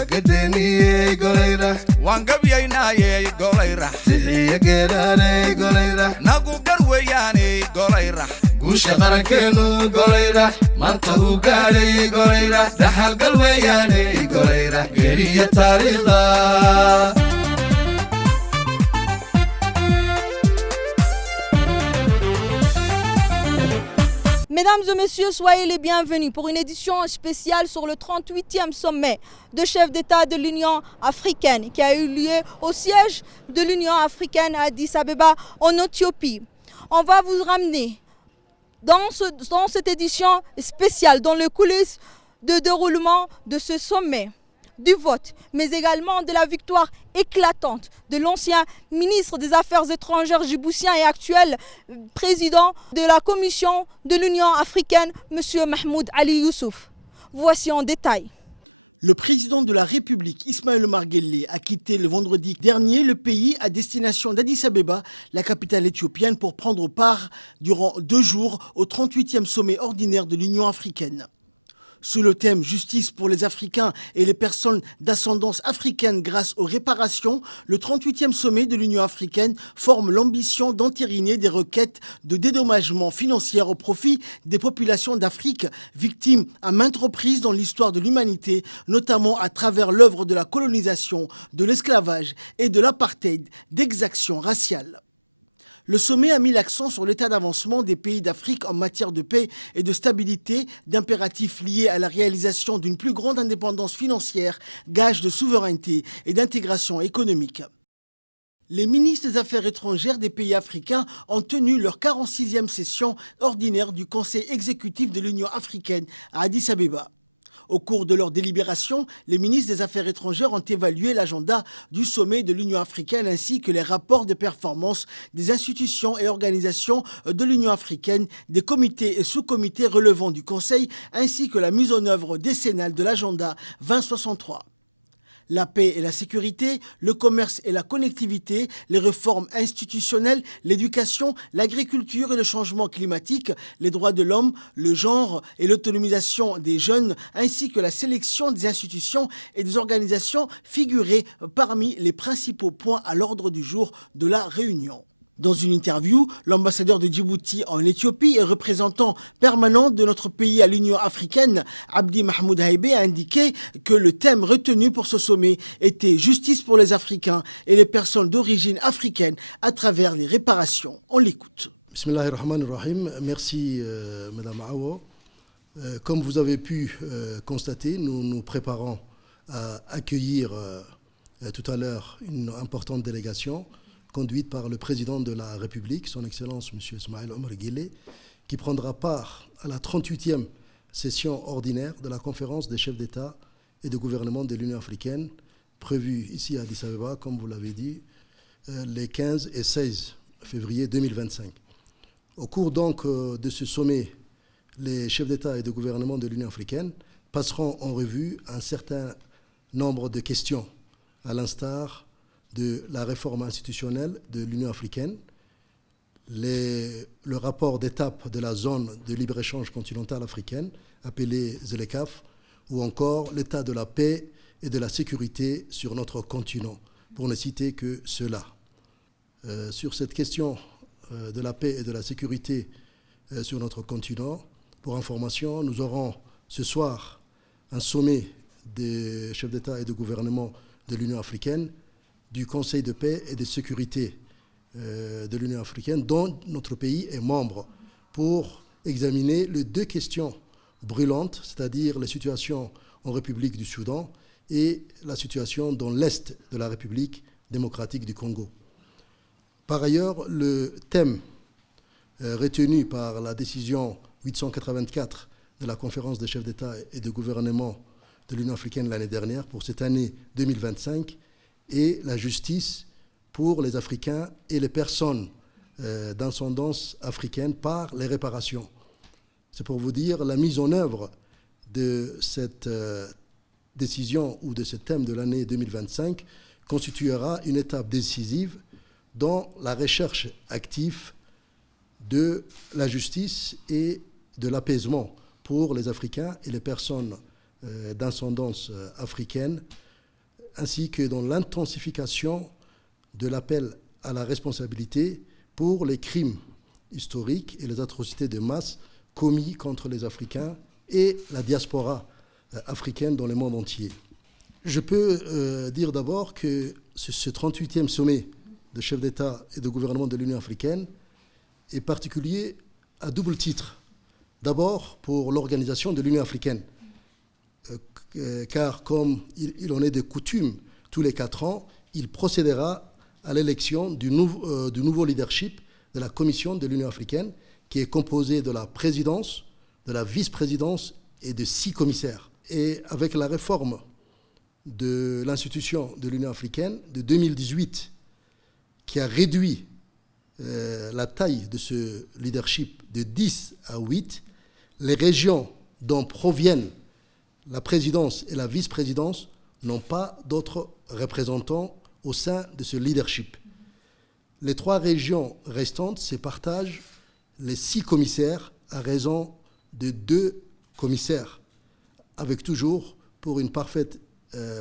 وقدني قليرة وانقبينا يا قليرة تحية قراني قليرة نقو قروياني قليرة قوشة غركينو قليرة منطقو قاري قليرة دحل قلوياني قليرة قرية تاريخة. Mesdames et messieurs, soyez les bienvenus pour une édition spéciale sur le 38e sommet de chefs d'État de l'Union africaine qui a eu lieu au siège de l'Union africaine à Addis Abeba en Éthiopie. On va vous ramener dans cette édition spéciale dans les coulisses de déroulement de ce sommet, du vote, mais également de la victoire éclatante de l'ancien ministre des Affaires étrangères djiboutien et actuel président de la Commission de l'Union africaine, M. Mahmoud Ali Youssouf. Voici en détail. Le président de la République, Ismaël Omar Guelleh, a quitté le vendredi dernier le pays à destination d'Addis Abeba, la capitale éthiopienne, pour prendre part durant 2 jours au 38e sommet ordinaire de l'Union africaine. Sous le thème « Justice pour les Africains et les personnes d'ascendance africaine grâce aux réparations », le 38e sommet de l'Union africaine forme l'ambition d'entériner des requêtes de dédommagement financier au profit des populations d'Afrique victimes à maintes reprises dans l'histoire de l'humanité, notamment à travers l'œuvre de la colonisation, de l'esclavage et de l'apartheid, d'exactions raciales. Le sommet a mis l'accent sur l'état d'avancement des pays d'Afrique en matière de paix et de stabilité, d'impératifs liés à la réalisation d'une plus grande indépendance financière, gage de souveraineté et d'intégration économique. Les ministres des Affaires étrangères des pays africains ont tenu leur 46e session ordinaire du Conseil exécutif de l'Union africaine à Addis Abeba. Au cours de leur délibération, les ministres des Affaires étrangères ont évalué l'agenda du sommet de l'Union africaine ainsi que les rapports de performance des institutions et organisations de l'Union africaine, des comités et sous-comités relevant du Conseil, ainsi que la mise en œuvre décennale de l'agenda 2063. La paix et la sécurité, le commerce et la connectivité, les réformes institutionnelles, l'éducation, l'agriculture et le changement climatique, les droits de l'homme, le genre et l'autonomisation des jeunes, ainsi que la sélection des institutions et des organisations figuraient parmi les principaux points à l'ordre du jour de la réunion. Dans une interview, l'ambassadeur de Djibouti en Éthiopie et représentant permanent de notre pays à l'Union africaine, Abdi Mahmoud Haïbé, a indiqué que le thème retenu pour ce sommet était « Justice pour les Africains et les personnes d'origine africaine à travers les réparations ». On l'écoute. Bismillahirrahmanirrahim. Merci Madame Awo. Comme vous avez pu constater, nous nous préparons à accueillir tout à l'heure une importante délégation conduite par le président de la République, son Excellence M. Ismaël Omar Guelleh, qui prendra part à la 38e session ordinaire de la conférence des chefs d'État et de gouvernement de l'Union africaine, prévue ici à Addis Abeba, comme vous l'avez dit, les 15 et 16 février 2025. Au cours donc de ce sommet, les chefs d'État et de gouvernement de l'Union africaine passeront en revue un certain nombre de questions, à l'instar de la réforme institutionnelle de l'Union africaine, le rapport d'étape de la zone de libre-échange continentale africaine, appelée ZLECAf, ou encore l'état de la paix et de la sécurité sur notre continent, pour ne citer que cela. Sur cette question de la paix et de la sécurité sur notre continent, pour information, nous aurons ce soir un sommet des chefs d'État et de gouvernement de l'Union africaine, du Conseil de paix et de sécurité de l'Union africaine, dont notre pays est membre, pour examiner les 2 questions brûlantes, c'est-à-dire la situation en République du Soudan et la situation dans l'Est de la République démocratique du Congo. Par ailleurs, le thème retenu par la décision 884 de la conférence des chefs d'État et de gouvernement de l'Union africaine l'année dernière pour cette année 2025 et la justice pour les Africains et les personnes d'ascendance africaine par les réparations. C'est pour vous dire la mise en œuvre de cette décision ou de ce thème de l'année 2025 constituera une étape décisive dans la recherche active de la justice et de l'apaisement pour les Africains et les personnes d'ascendance africaine ainsi que dans l'intensification de l'appel à la responsabilité pour les crimes historiques et les atrocités de masse commis contre les Africains et la diaspora africaine dans le monde entier. Je peux dire d'abord que ce 38e sommet de chefs d'État et de gouvernement de l'Union africaine est particulier à double titre. D'abord pour l'organisation de l'Union africaine, car comme il en est de coutume, tous les 4 ans, il procédera à l'élection du nouveau leadership de la Commission de l'Union africaine, qui est composée de la présidence, de la vice-présidence et de 6 commissaires. Et avec la réforme de l'institution de l'Union africaine de 2018, qui a réduit la taille de ce leadership de 10 à 8, les régions dont proviennent la présidence et la vice-présidence n'ont pas d'autres représentants au sein de ce leadership. Les 3 régions restantes se partagent les 6 commissaires à raison de 2 commissaires, avec toujours pour une parfaite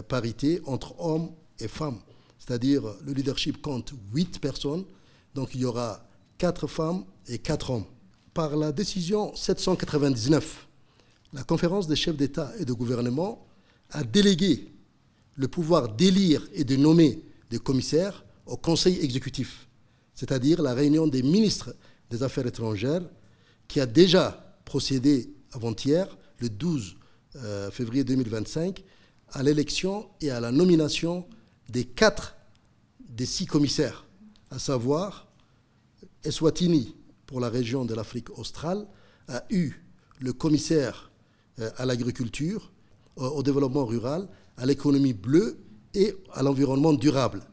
parité entre hommes et femmes. C'est-à-dire le leadership compte 8 personnes, donc il y aura 4 femmes et 4 hommes. Par la décision 799, la conférence des chefs d'État et de gouvernement a délégué le pouvoir d'élire et de nommer des commissaires au Conseil exécutif, c'est-à-dire la réunion des ministres des Affaires étrangères, qui a déjà procédé avant-hier, le 12 février 2025, à l'élection et à la nomination des 4 des 6 commissaires, à savoir Eswatini pour la région de l'Afrique australe a eu le commissaire à l'agriculture, au développement rural, à l'économie bleue et à l'environnement durable.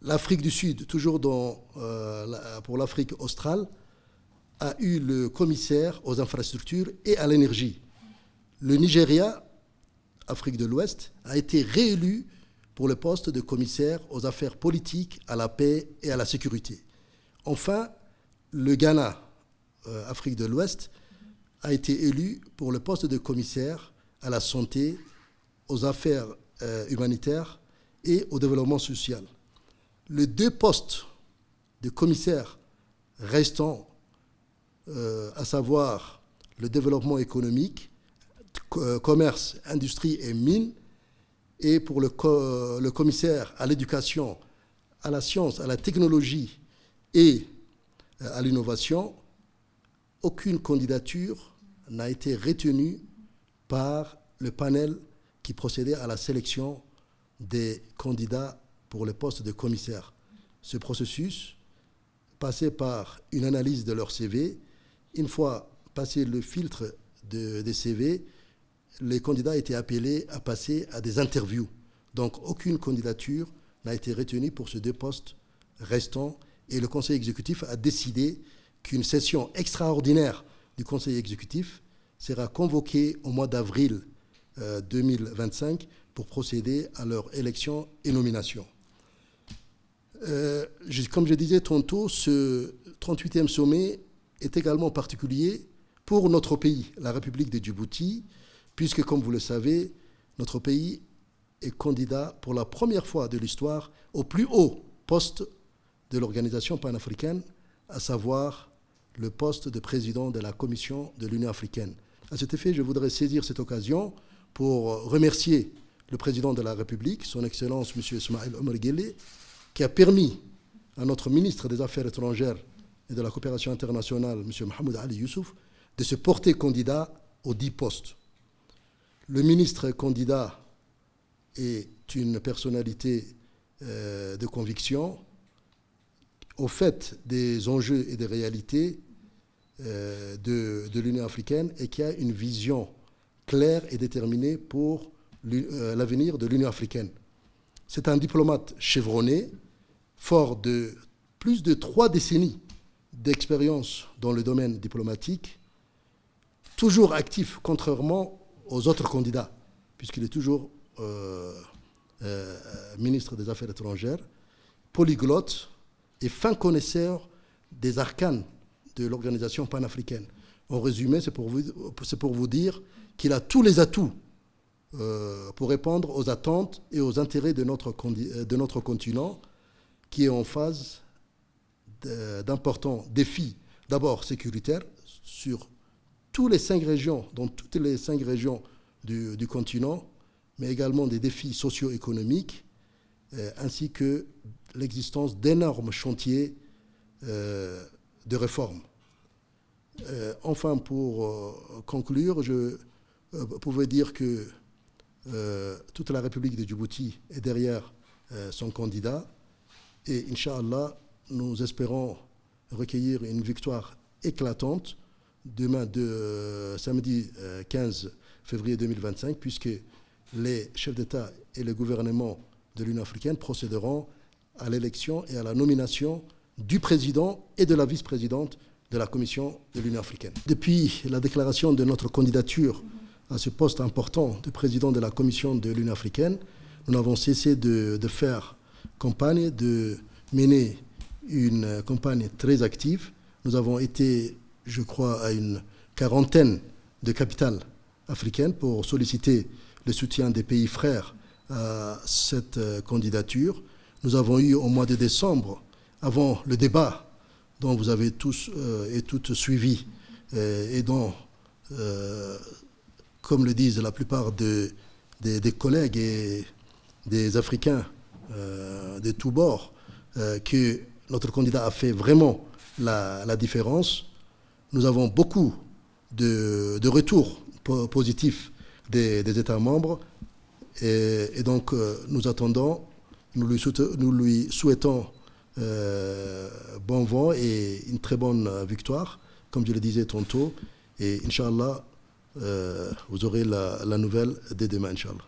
L'Afrique du Sud, toujours pour l'Afrique australe, a eu le commissaire aux infrastructures et à l'énergie. Le Nigeria, Afrique de l'Ouest, a été réélu pour le poste de commissaire aux affaires politiques, à la paix et à la sécurité. Enfin, le Ghana, Afrique de l'Ouest, a été élu pour le poste de commissaire à la santé, aux affaires humanitaires et au développement social. Les 2 postes de commissaires restants, à savoir le développement économique, commerce, industrie et mines, et pour le commissaire à l'éducation, à la science, à la technologie et à l'innovation, aucune candidature n'a été retenue par le panel qui procédait à la sélection des candidats pour le poste de commissaire. Ce processus passait par une analyse de leur CV. Une fois passé le filtre des CV, les candidats étaient appelés à passer à des interviews. Donc aucune candidature n'a été retenue pour ces 2 postes restants et le Conseil exécutif a décidé qu'une session extraordinaire du Conseil exécutif sera convoquée au mois d'avril 2025 pour procéder à leur élection et nomination. Comme je disais tantôt, ce 38e sommet est également particulier pour notre pays, la République de Djibouti, puisque, comme vous le savez, notre pays est candidat pour la première fois de l'histoire au plus haut poste de l'organisation panafricaine, à savoir le poste de président de la Commission de l'Union africaine. À cet effet, je voudrais saisir cette occasion pour remercier le président de la République, son Excellence M. Ismaël Omar Guelleh, qui a permis à notre ministre des Affaires étrangères et de la coopération internationale, M. Mohamed Ali Youssouf, de se porter candidat aux 10 postes. Le ministre candidat est une personnalité de conviction, au fait des enjeux et des réalités de l'Union africaine et qui a une vision claire et déterminée pour l'avenir de l'Union africaine. C'est un diplomate chevronné, fort de plus de 3 décennies d'expérience dans le domaine diplomatique, toujours actif contrairement aux autres candidats, puisqu'il est toujours ministre des Affaires étrangères, polyglotte et fin connaisseur des arcanes de l'organisation panafricaine. En résumé, c'est pour vous dire qu'il a tous les atouts pour répondre aux attentes et aux intérêts de notre continent, qui est en phase d'importants défis, d'abord sécuritaires, sur toutes les 5 régions du continent, mais également des défis socio-économiques, ainsi que l'existence d'énormes chantiers de réforme. Enfin, pour conclure, je pouvais dire que toute la République de Djibouti est derrière son candidat et, Inch'Allah, nous espérons recueillir une victoire éclatante demain, samedi 15 février 2025, puisque les chefs d'État et le gouvernement de l'Union africaine procéderont à l'élection et à la nomination du président et de la vice-présidente de la Commission de l'Union africaine. Depuis la déclaration de notre candidature à ce poste important de président de la Commission de l'Union africaine, nous n'avons cessé de faire campagne, de mener une campagne très active. Nous avons été, je crois, à une 40aine de capitales africaines pour solliciter le soutien des pays frères à cette candidature. Nous avons eu au mois de décembre, avant le débat dont vous avez tous et toutes suivi et dont, comme le disent la plupart des collègues et des Africains de tous bords, que notre candidat a fait vraiment la différence. Nous avons beaucoup de retours positifs des États membres et donc nous attendons, nous lui souhaitons bon vent et une très bonne victoire, comme je le disais tantôt, et Inch'Allah, vous aurez la nouvelle dès demain, Inch'Allah.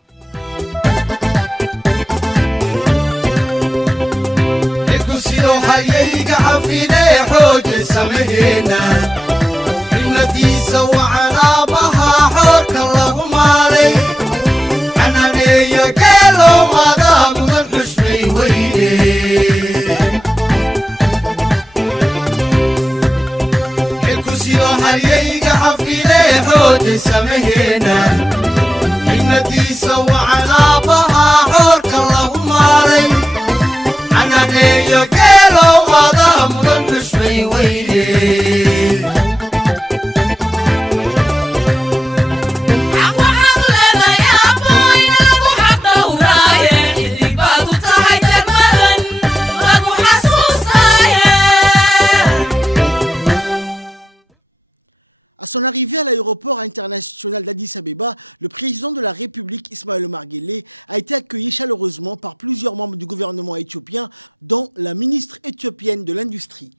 À son arrivée à l'aéroport international d'Addis Abeba, le président de la République, Ismaël Omar Guelleh, a été accueilli chaleureusement par plusieurs membres du gouvernement éthiopien, dont la ministre éthiopienne de l'Industrie.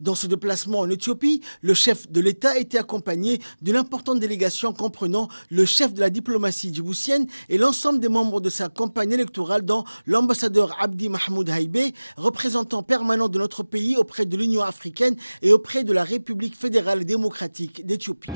Dans ce déplacement en Éthiopie, le chef de l'État était accompagné d'une importante délégation comprenant le chef de la diplomatie djiboutienne et l'ensemble des membres de sa campagne électorale, dont l'ambassadeur Abdi Mahmoud Haïbé, représentant permanent de notre pays auprès de l'Union africaine et auprès de la République fédérale démocratique d'Éthiopie.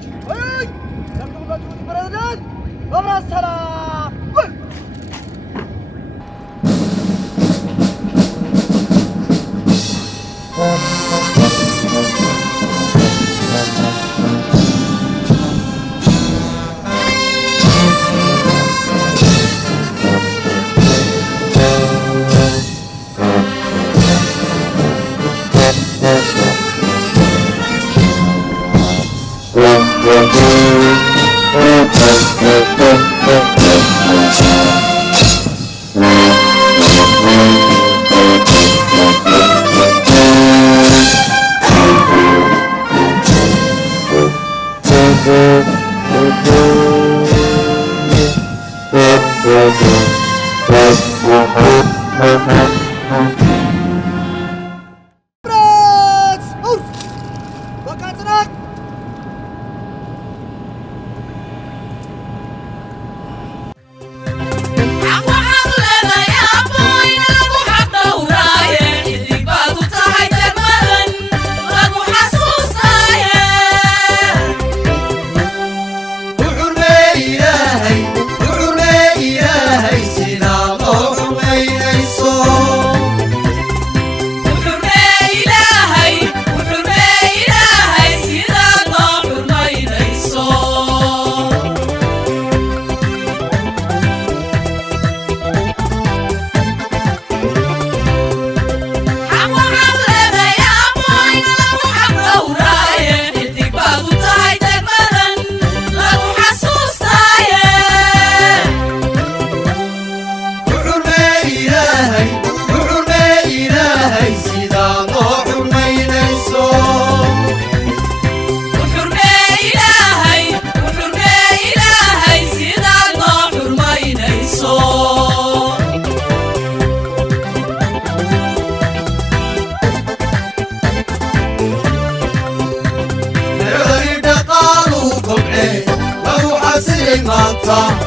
maanta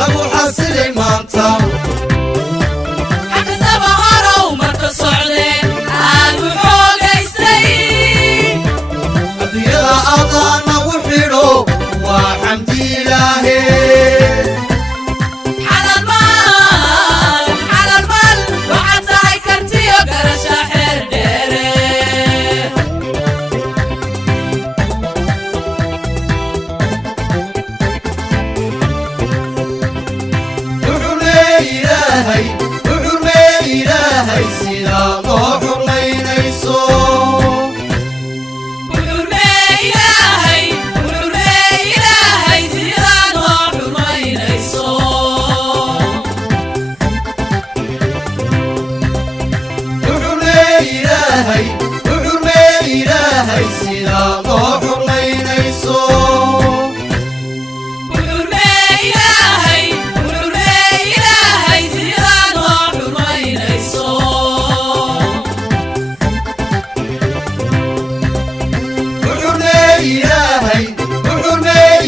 lagu xasilay maanta xaqsaba horow marka socde aad u xoogaysay adiyada adaa nagu xidho waa xamdi ilaahe xalal maal waxaad tahay kartiyo garasha xeer dheere ilaahay sidaa loo xurmaynayso ilaahay sidaa loo xurmaynayso ilaahay sidaa loo xurmaynayso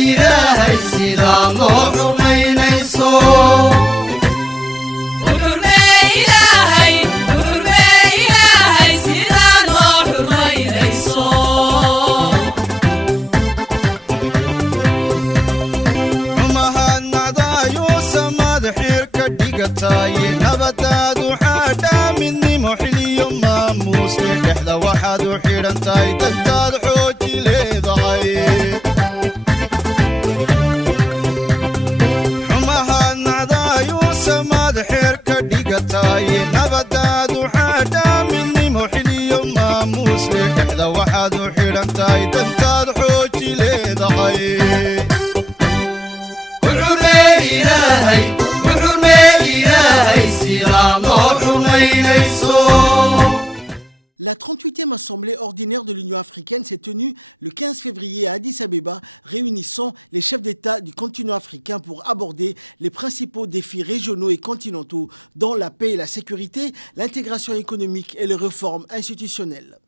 ilaahay sidaa loo xurmaynayso ilaahay sidaa loo xurmaynayso xumahaad nacdaayu samaad xeer ka dhigataye nabadaadu xaadhaa midnimo xiliyo maamuuse dhexda waxaad u xidhan tahay dantaad xooji leedahay xumahaad nacdaayu samaad xeer ka dhigataye nabadaadu xaadhaa midnimo xiliyo maamuuse dhexda waxaad u xidhan tahay dantaad xooji leedahay ilaahay sidaa loo xurmaynayso. La 38e Assemblée ordinaire de l'Union africaine s'est tenue le 15 février à Addis Abeba, réunissant les chefs d'État du continent africain pour aborder les principaux défis régionaux et continentaux, dont la paix et la sécurité, l'intégration économique et les réformes institutionnelles.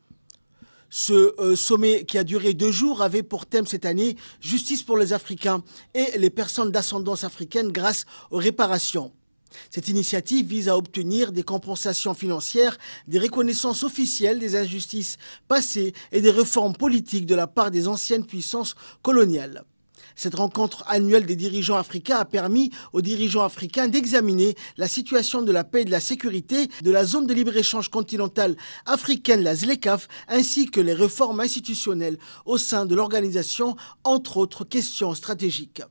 Ce sommet qui a duré 2 jours avait pour thème cette année « Justice pour les Africains et les personnes d'ascendance africaine grâce aux réparations ». Cette initiative vise à obtenir des compensations financières, des reconnaissances officielles des injustices passées et des réformes politiques de la part des anciennes puissances coloniales. Cette rencontre annuelle des dirigeants africains a permis aux dirigeants africains d'examiner la situation de la paix et de la sécurité de la zone de libre-échange continentale africaine, la ZLECAf, ainsi que les réformes institutionnelles au sein de l'organisation, entre autres questions stratégiques.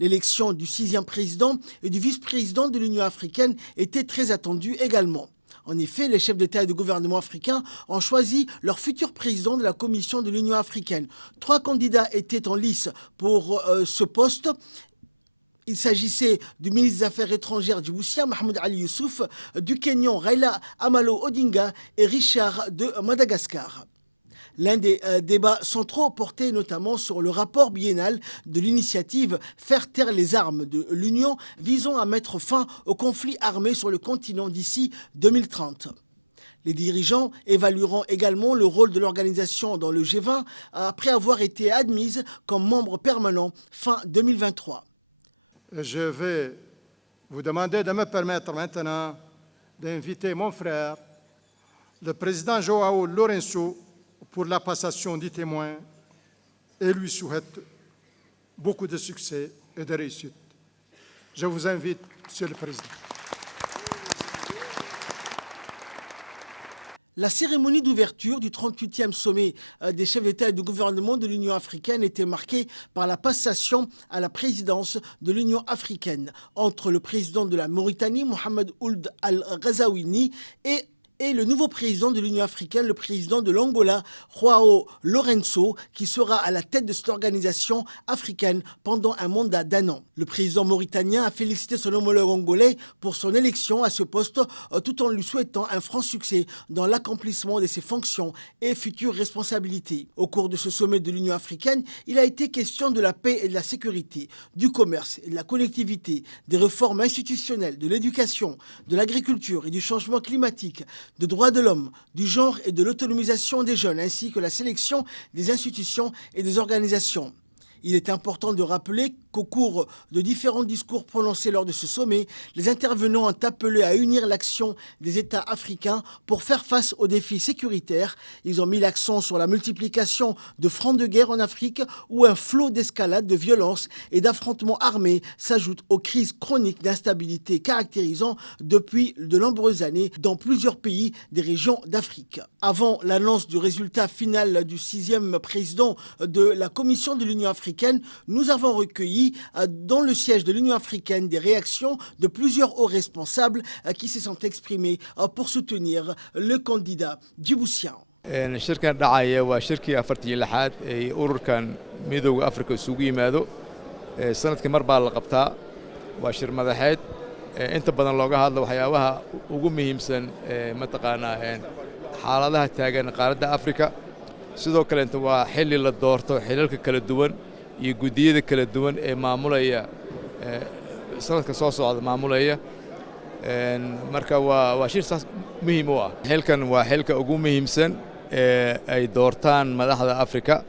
L'élection du 6e président et du vice-président de l'Union africaine était très attendue également. En effet, les chefs d'État et de gouvernement africains ont choisi leur futur président de la Commission de l'Union africaine. 3 candidats étaient en lice pour ce poste. Il s'agissait du ministre des Affaires étrangères djiboutien, Mohamed Ali Youssouf, du Kenyan, Raila Amolo Odinga et Richard de Madagascar. L'un des débats centraux portait notamment sur le rapport biennal de l'initiative Faire taire les armes de l'Union visant à mettre fin au conflit armé sur le continent d'ici 2030. Les dirigeants évalueront également le rôle de l'organisation dans le G20 après avoir été admise comme membre permanent fin 2023. Je vais vous demander de me permettre maintenant d'inviter mon frère, le président João Lourenço, pour la passation du témoin et lui souhaite beaucoup de succès et de réussite. Je vous invite, Monsieur le Président. La cérémonie d'ouverture du 38e sommet des chefs d'État et de gouvernement de l'Union africaine était marquée par la passation à la présidence de l'Union africaine entre le président de la Mauritanie, Mohamed Ould Al-Ghazouani, et et le nouveau président de l'Union africaine, le président de l'Angola, João Lourenço, qui sera à la tête de cette organisation africaine pendant un mandat d'1 an. Le président mauritanien a félicité son homologue angolais pour son élection à ce poste, tout en lui souhaitant un franc succès dans l'accomplissement de ses fonctions et futures responsabilités. Au cours de ce sommet de l'Union africaine, il a été question de la paix et de la sécurité, du commerce et de la connectivité, des réformes institutionnelles, de l'éducation, de l'agriculture et du changement climatique, de droits de l'homme, du genre et de l'autonomisation des jeunes, ainsi que la sélection des institutions et des organisations. Il est important de rappeler qu'au cours de différents discours prononcés lors de ce sommet, les intervenants ont appelé à unir l'action des États africains pour faire face aux défis sécuritaires. Ils ont mis l'accent sur la multiplication de fronts de guerre en Afrique où un flot d'escalade, de violence et d'affrontements armés s'ajoute aux crises chroniques d'instabilité caractérisant depuis de nombreuses années dans plusieurs pays des régions d'Afrique. Avant l'annonce du résultat final du 6e président de la Commission de l'Union africaine, nous avons recueilli dans le siège de l'Union africaine des réactions de plusieurs hauts responsables qui se sont exprimés pour soutenir le candidat djiboutien. shirkan dhacaya waa shirkii 46aad ee ururkan midowga Afrika isugu yimaado sanadkii mar baa la qabtaa waa shir madaxeed inta badan looga hadlo waxyaabaha ugu muhiimsan mataqaanaa xaaladaha taagan qaaradda Afrika sidoo kale inta waa xilli la doorto xilalka kala duwan iyo gudiyada kala duwan ee maamulaya sanadka soo socda maamulaya marka waa shir saas muhiim u ah xilkan waa xilka ugu muhiimsan ay doortaan madaxda Afrika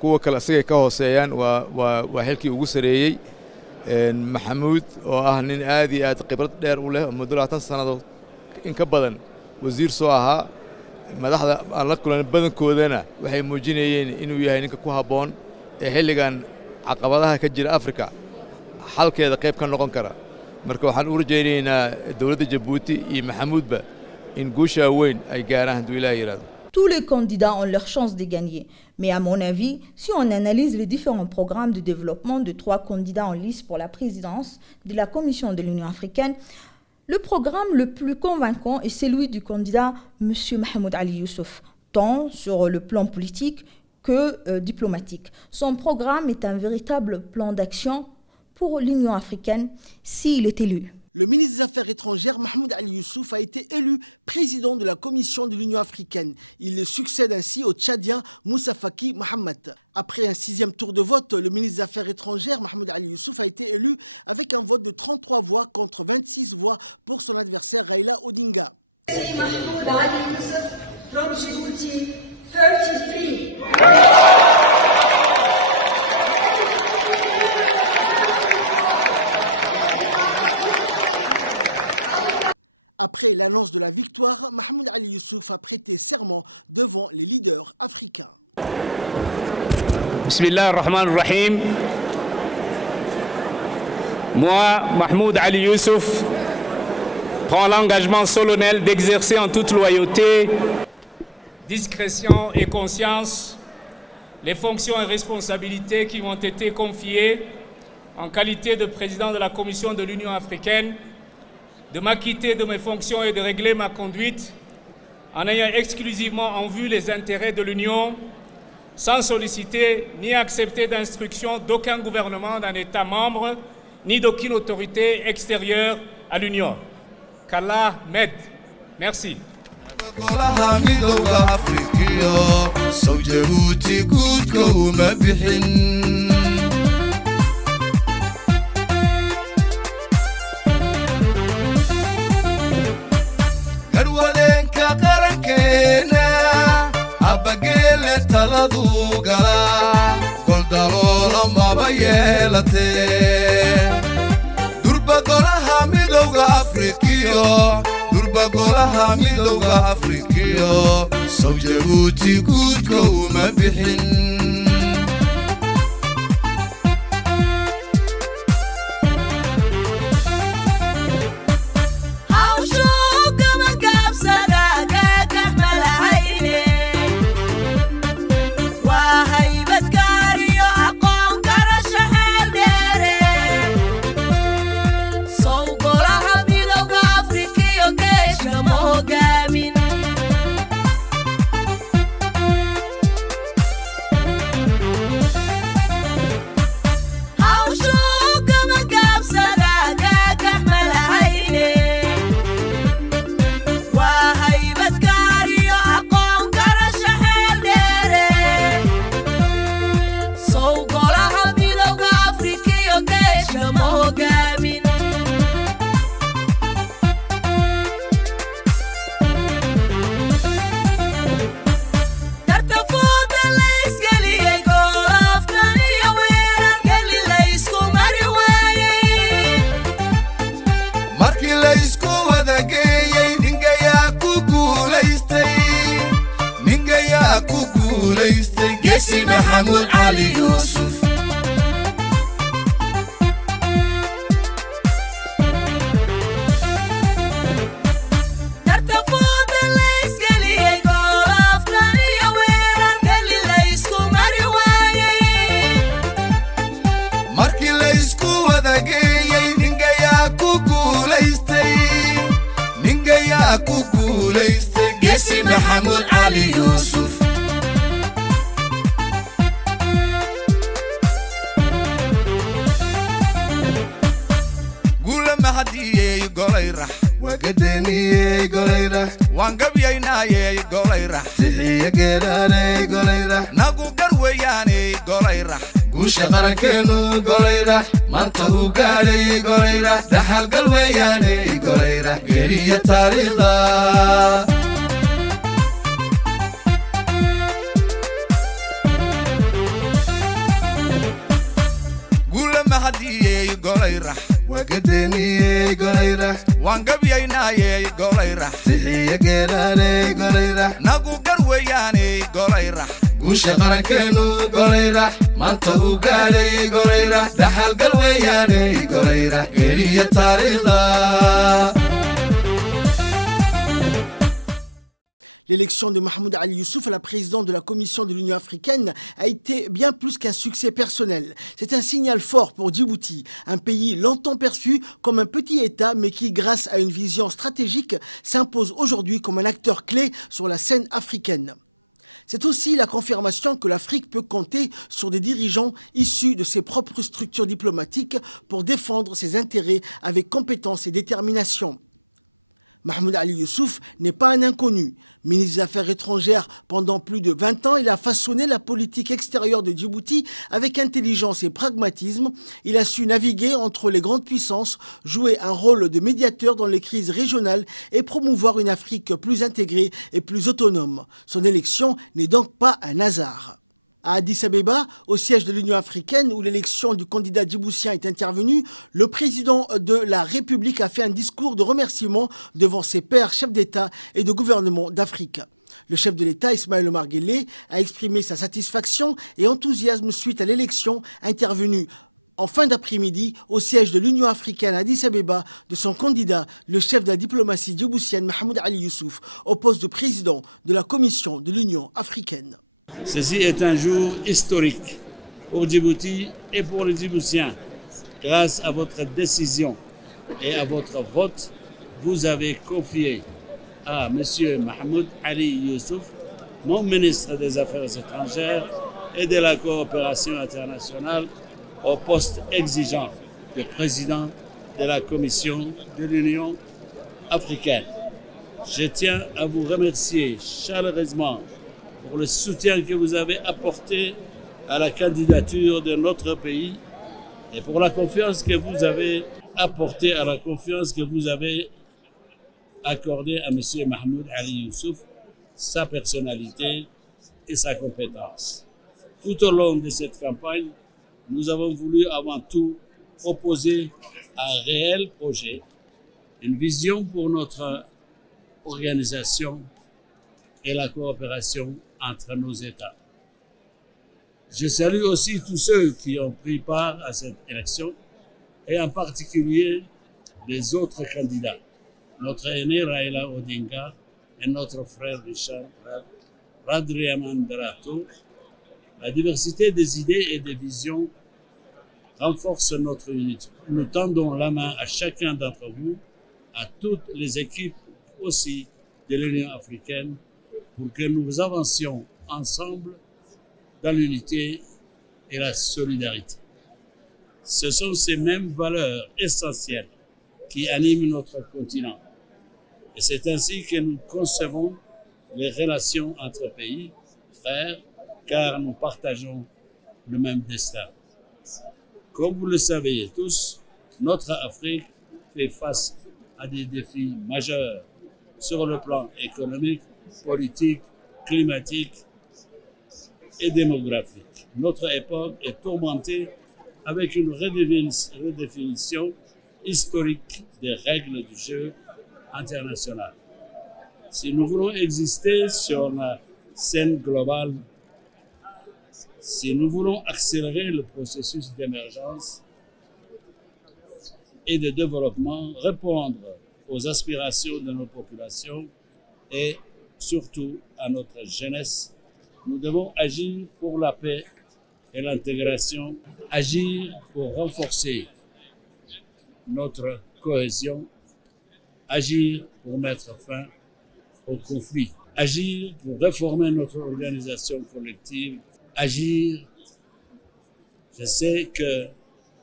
kuwa kale asiga ka hooseeyaan waa xilkii ugu sareeyay Maxamuud oo ah nin aad iyo aad khibrad dheer u leh muddo 20 sanadood in ka badan wasiir soo ahaa madaxda aan la kulan badankoodana waxay muujinayeen inuu yahay ninka ku haboon ee xilligan caqabadaha ka jira Afrika xalkeeda qayb ka noqon kara marka waxaan u rajaynaynaa dawladda Djibouti iyo Maxamuudba in guusha weyn ay gaaraan haduu Ilaahay yiraahdo. Tous les candidats ont leur chance de gagner. Mais à mon avis, si on analyse les différents programmes de développement de 3 candidats en lice pour la présidence de la Commission de l'Union africaine, le programme le plus convaincant est celui du candidat M. Mahmoud Ali Youssouf, tant sur le plan politique que diplomatique. Son programme est un véritable plan d'action pour l'Union africaine s'il est élu. Le ministre des Affaires étrangères, Mahmoud Ali Youssouf, a été élu président de la Commission de l'Union africaine. Il succède ainsi au Tchadien Moussa Faki Mohamed. Après un 6e tour de vote, le ministre des Affaires étrangères, Mahmoud Ali Youssouf, a été élu avec un vote de 33 voix contre 26 voix pour son adversaire Raila Odinga. Mahmoud Ali Youssouf from Djibouti, 33. Après l'annonce de la victoire, Mahmoud Ali Youssouf a prêté serment devant les leaders africains. Bismillah ar-Rahman ar-Rahim. Moi, Mahmoud Ali Youssouf, prends l'engagement solennel d'exercer en toute loyauté, discrétion et conscience les fonctions et responsabilités qui m'ont été confiées en qualité de président de la Commission de l'Union africaine, de m'acquitter de mes fonctions et de régler ma conduite en ayant exclusivement en vue les intérêts de l'Union, sans solliciter ni accepter d'instructions d'aucun gouvernement d'un État membre, ni d'aucune autorité extérieure à l'Union. Qu'Allah m'aide. Merci. durba golaha midowga Afrikiyo soo Djibouti guudka uma bixin Gami guulaystay geesi maxamuud cali yuusuf markii la isku wadageeyey ningayaa ku guulaystay geesi maxamuud cali yuusuf guula mahadiyey golayrax wagadaniyey golayrax waan gabyaynayey golayrax sixiya geeraaney golayrax nagu garweyaaney golayrax guusha qarankeenu golayrax maanta uu gaadhay golayrax dhaxalgal weeyaaney golayrax geliya taariikhda guula mahadiyey golayrax wagadaniyey golayrax waan gabyaynayey golayrax sixiya geeraaney golayrax nagu garweyaaney golayrax guusha qarankeenu golayrax maanta uu gaadhay golayrax dhaxalgal weeyaaney golayrax geliya taariikhda. L'élection de Mahmoud Ali Youssouf à la présidence de la Commission de l'Union africaine a été bien plus qu'un succès personnel. C'est un signal fort pour Djibouti, un pays longtemps perçu comme un petit État, mais qui, grâce à une vision stratégique, s'impose aujourd'hui comme un acteur clé sur la scène africaine. C'est aussi la confirmation que l'Afrique peut compter sur des dirigeants issus de ses propres structures diplomatiques pour défendre ses intérêts avec compétence et détermination. Mahmoud Ali Youssouf n'est pas un inconnu. Ministre des Affaires étrangères pendant plus de 20 ans, il a façonné la politique extérieure de Djibouti avec intelligence et pragmatisme. Il a su naviguer entre les grandes puissances, jouer un rôle de médiateur dans les crises régionales et promouvoir une Afrique plus intégrée et plus autonome. Son élection n'est donc pas un hasard. À Addis Abeba, au siège de l'Union africaine, où l'élection du candidat djiboutien est intervenue, le président de la République a fait un discours de remerciement devant ses pairs chefs d'État et de gouvernement d'Afrique. Le chef de l'État, Ismaël Omar Guelleh, a exprimé sa satisfaction et enthousiasme suite à l'élection intervenue en fin d'après-midi au siège de l'Union africaine à Addis Abeba de son candidat, le chef de la diplomatie djiboutienne Mahmoud Ali Youssouf, au poste de président de la Commission de l'Union africaine. Ceci est un jour historique pour Djibouti et pour les Djiboutiens. Grâce à votre décision et à votre vote, vous avez confié à M. Mahmoud Ali Youssouf, mon ministre des Affaires étrangères et de la coopération internationale, au poste exigeant de président de la Commission de l'Union africaine. Je tiens à vous remercier chaleureusement pour le soutien que vous avez apporté à la candidature de notre pays et pour la confiance que vous avez apportée à la confiance que vous avez accordée à M. Mahmoud Ali Youssouf, sa personnalité et sa compétence. Tout au long de cette campagne, nous avons voulu avant tout proposer un réel projet, une vision pour notre organisation et la coopération entre nos États. Je salue aussi tous ceux qui ont pris part à cette élection et en particulier les autres candidats, notre aîné Raila Odinga et notre frère Richard Radriamandarato. La diversité des idées et des visions renforce notre unité. Nous tendons la main à chacun d'entre vous, à toutes les équipes aussi de l'Union africaine, pour que nous avancions ensemble dans l'unité et la solidarité. Ce sont ces mêmes valeurs essentielles qui animent notre continent. Et c'est ainsi que nous concevons les relations entre pays, frères, car nous partageons le même destin. Comme vous le savez tous, notre Afrique fait face à des défis majeurs sur le plan économique, politique, climatique et démographique. Notre époque est tourmentée avec une redéfinition historique des règles du jeu international. Si nous voulons exister sur la scène globale, Si nous voulons accélérer le processus d'émergence et de développement, répondre aux aspirations de nos populations et surtout à notre jeunesse, nous devons agir pour la paix et l'intégration, agir pour renforcer notre cohésion, agir pour mettre fin au conflit, agir pour réformer notre organisation collective, agir. Je sais que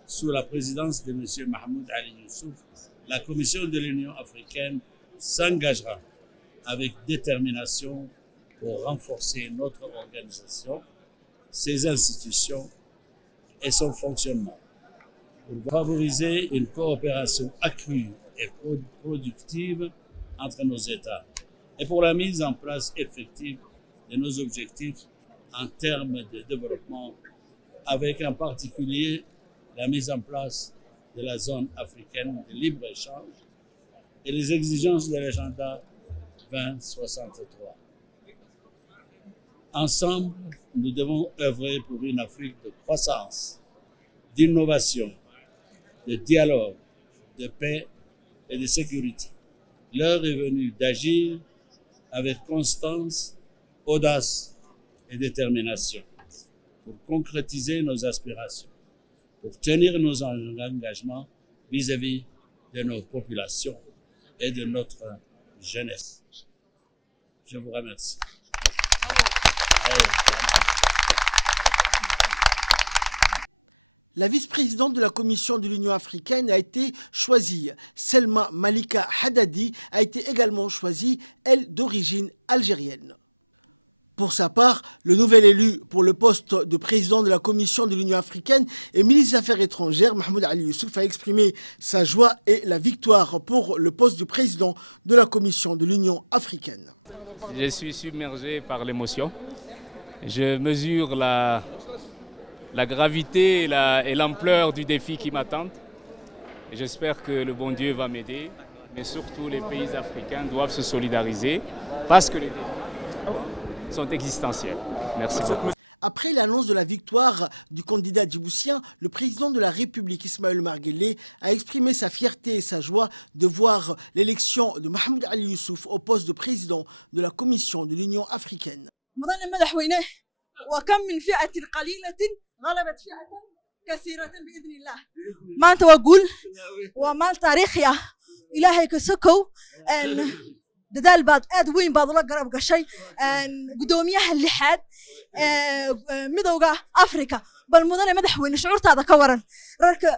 sous la présidence de M. Mahmoud Ali Youssouf, la Commission de l'Union africaine s'engagera avec détermination pour renforcer notre organisation, ses institutions et son fonctionnement, pour favoriser une coopération accrue et productive entre nos États et pour la mise en place effective de nos objectifs en termes de développement, avec en particulier la mise en place de la zone africaine de libre-échange et les exigences de l'agenda 2063. Ensemble, nous devons œuvrer pour une Afrique de croissance, d'innovation, de dialogue, de paix et de sécurité. L'heure est venue d'agir avec constance, audace et détermination pour concrétiser nos aspirations, pour tenir nos engagements vis-à-vis de nos populations et de notre jeunesse. Je vous remercie. La vice-présidente de la Commission de l'Union africaine a été choisie. Selma Malika Haddadi a été également choisie, elle d'origine algérienne. Pour sa part, le nouvel élu pour le poste de président de la Commission de l'Union africaine et ministre des Affaires étrangères, Mahmoud Ali Youssouf, a exprimé sa joie et la victoire pour le poste de président de la Commission de l'Union africaine. Je suis submergé par l'émotion. Je mesure la gravité et l'ampleur du défi qui m'attend. J'espère que le bon Dieu va m'aider, mais surtout les pays africains doivent se solidariser parce que les défis sont existentiels. Merci beaucoup. Après l'annonce de la victoire du candidat djiboutien, le président de la République, Ismaël Omar Guelleh, a exprimé sa fierté et sa joie de voir l'élection de Mahmoud Ali Youssouf au poste de président de la Commission de l'Union africaine. maanta waa guul waa maal taariikhi ah ilaahay ka sokow dadaal baad aad weyn baad ula garab gashay gudoomiyaha lixaad midowga Afrika bal mudane madaxweyne shucuurtaada ka waran rarka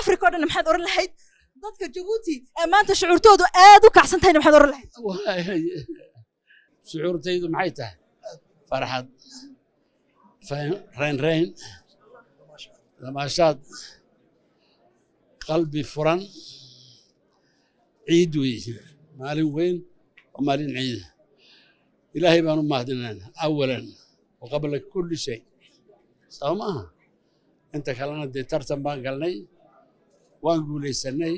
Afrika oo dhan maxaad oran lahayd dadka Djibouti maanta shucuurtoodu aad u kacsan tahay maxaad oran lahayd shucuurtaydu maxay tahay farxad reyn damaashaad qalbi furan ciid wey maalin weyn oo maalin ciid ilaahay baan u mahadinaynaa awalan wa qabla kulli shay soo maaha inta kalena dee tartan baan galnay waan guulaysanay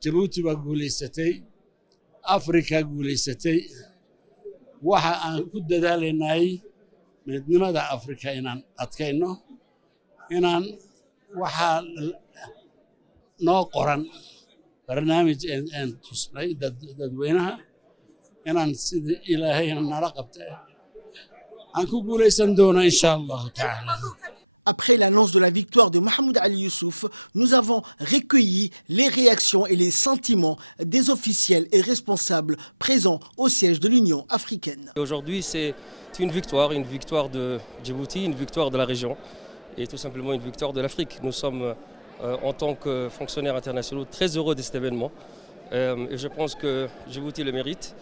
Djibouti baa guulaysatay Afrika guulaysatay waxa aan ku dadaalaynay midnimada Afrika inaan adkayno inaan waxaa noo qoran barnaamij aan tusnay dadweynaha inaan sida ilaahayna nala qabtay aan ku guulaysan doono insha Allah ta'ala. Après l'annonce de la victoire de Mahmoud Ali Youssouf, nous avons recueilli les réactions et les sentiments des officiels et responsables présents au siège de l'Union africaine. Aujourd'hui, c'est une victoire de Djibouti, une victoire de la région et tout simplement une victoire de l'Afrique. Nous sommes, en tant que fonctionnaires internationaux, très heureux de cet événement et je pense que Djibouti le mérite.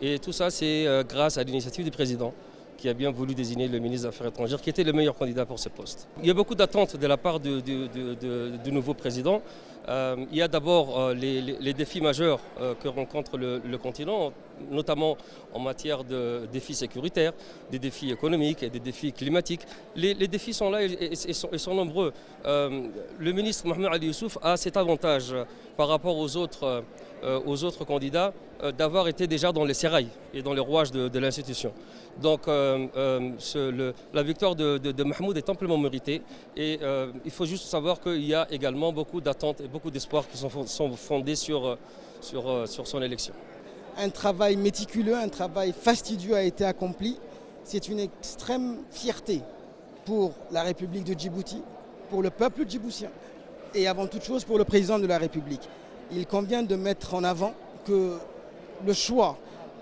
Et tout ça, c'est grâce à l'initiative du président qui a bien voulu désigner le ministre des Affaires étrangères, qui était le meilleur candidat pour ce poste. Il y a beaucoup d'attentes de la part du nouveau président. Il y a d'abord les défis majeurs que rencontre le continent, notamment en matière de défis sécuritaires, des défis économiques et des défis climatiques. Les défis sont là et sont nombreux. Le ministre Mahmoud Ali Youssouf a cet avantage par rapport aux autres candidats d'avoir été déjà dans les sérails et dans les rouages de l'institution. Donc la victoire de Mahmoud est amplement méritée et il faut juste savoir qu'il y a également beaucoup d'attentes et beaucoup d'espoirs qui sont fondés sur son élection. Un travail méticuleux, un travail fastidieux a été accompli. C'est une extrême fierté pour la République de Djibouti, pour le peuple djiboutien et avant toute chose pour le président de la République. Il convient de mettre en avant que le choix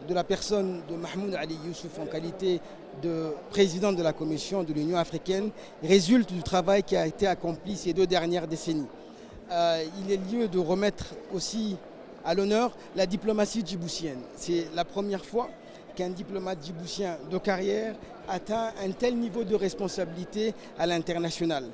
de la personne de Mahmoud Ali Youssouf en qualité de président de la Commission de l'Union africaine résulte du travail qui a été accompli ces 2 dernières décennies. Il est lieu de remettre aussi à l'honneur la diplomatie djiboutienne. C'est la première fois qu'un diplomate djiboutien de carrière atteint un tel niveau de responsabilité à l'international.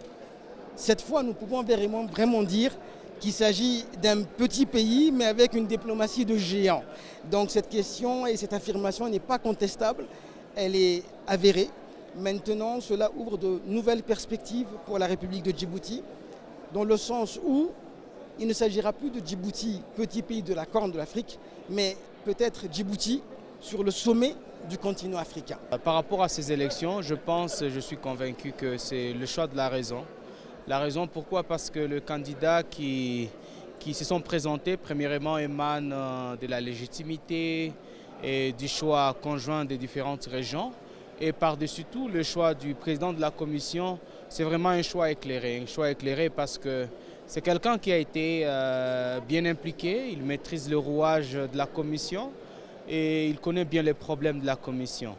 Cette fois, nous pouvons vraiment dire qu'il s'agit d'un petit pays, mais avec une diplomatie de géant. Donc cette question et cette affirmation n'est pas contestable, elle est avérée. Maintenant, cela ouvre de nouvelles perspectives pour la République de Djibouti, dans le sens où il ne s'agira plus de Djibouti, petit pays de la Corne de l'Afrique, mais peut-être Djibouti sur le sommet du continent africain. Par rapport à ces élections, je suis convaincu que c'est le choix de la raison. La raison pourquoi? Parce que le candidat qui se sont présentés, premièrement, émane de la légitimité et du choix conjoint des différentes régions. Et par-dessus tout, le choix du président de la commission, c'est vraiment un choix éclairé parce que c'est quelqu'un qui a été bien impliqué, il maîtrise le rouage de la commission et il connaît bien les problèmes de la commission.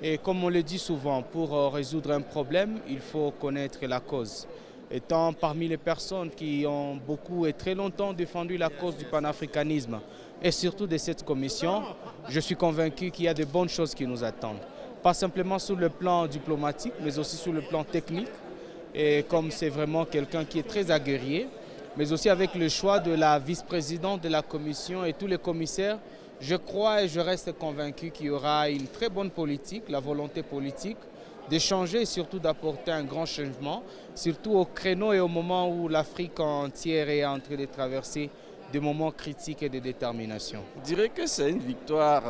Et comme on le dit souvent, pour résoudre un problème, il faut connaître la cause. Étant parmi les personnes qui ont beaucoup et très longtemps défendu la cause du panafricanisme et surtout de cette commission, je suis convaincu qu'il y a de bonnes choses qui nous attendent. Pas simplement sur le plan diplomatique, mais aussi sur le plan technique. Et comme c'est vraiment quelqu'un qui est très aguerri, mais aussi avec le choix de la vice-présidente de la commission et tous les commissaires, je crois et je reste convaincu qu'il y aura une très bonne politique, la volonté politique, d'échanger et surtout d'apporter un grand changement, surtout au créneau et au moment où l'Afrique entière est en train de traverser des moments critiques et de détermination. Je dirais que c'est une victoire,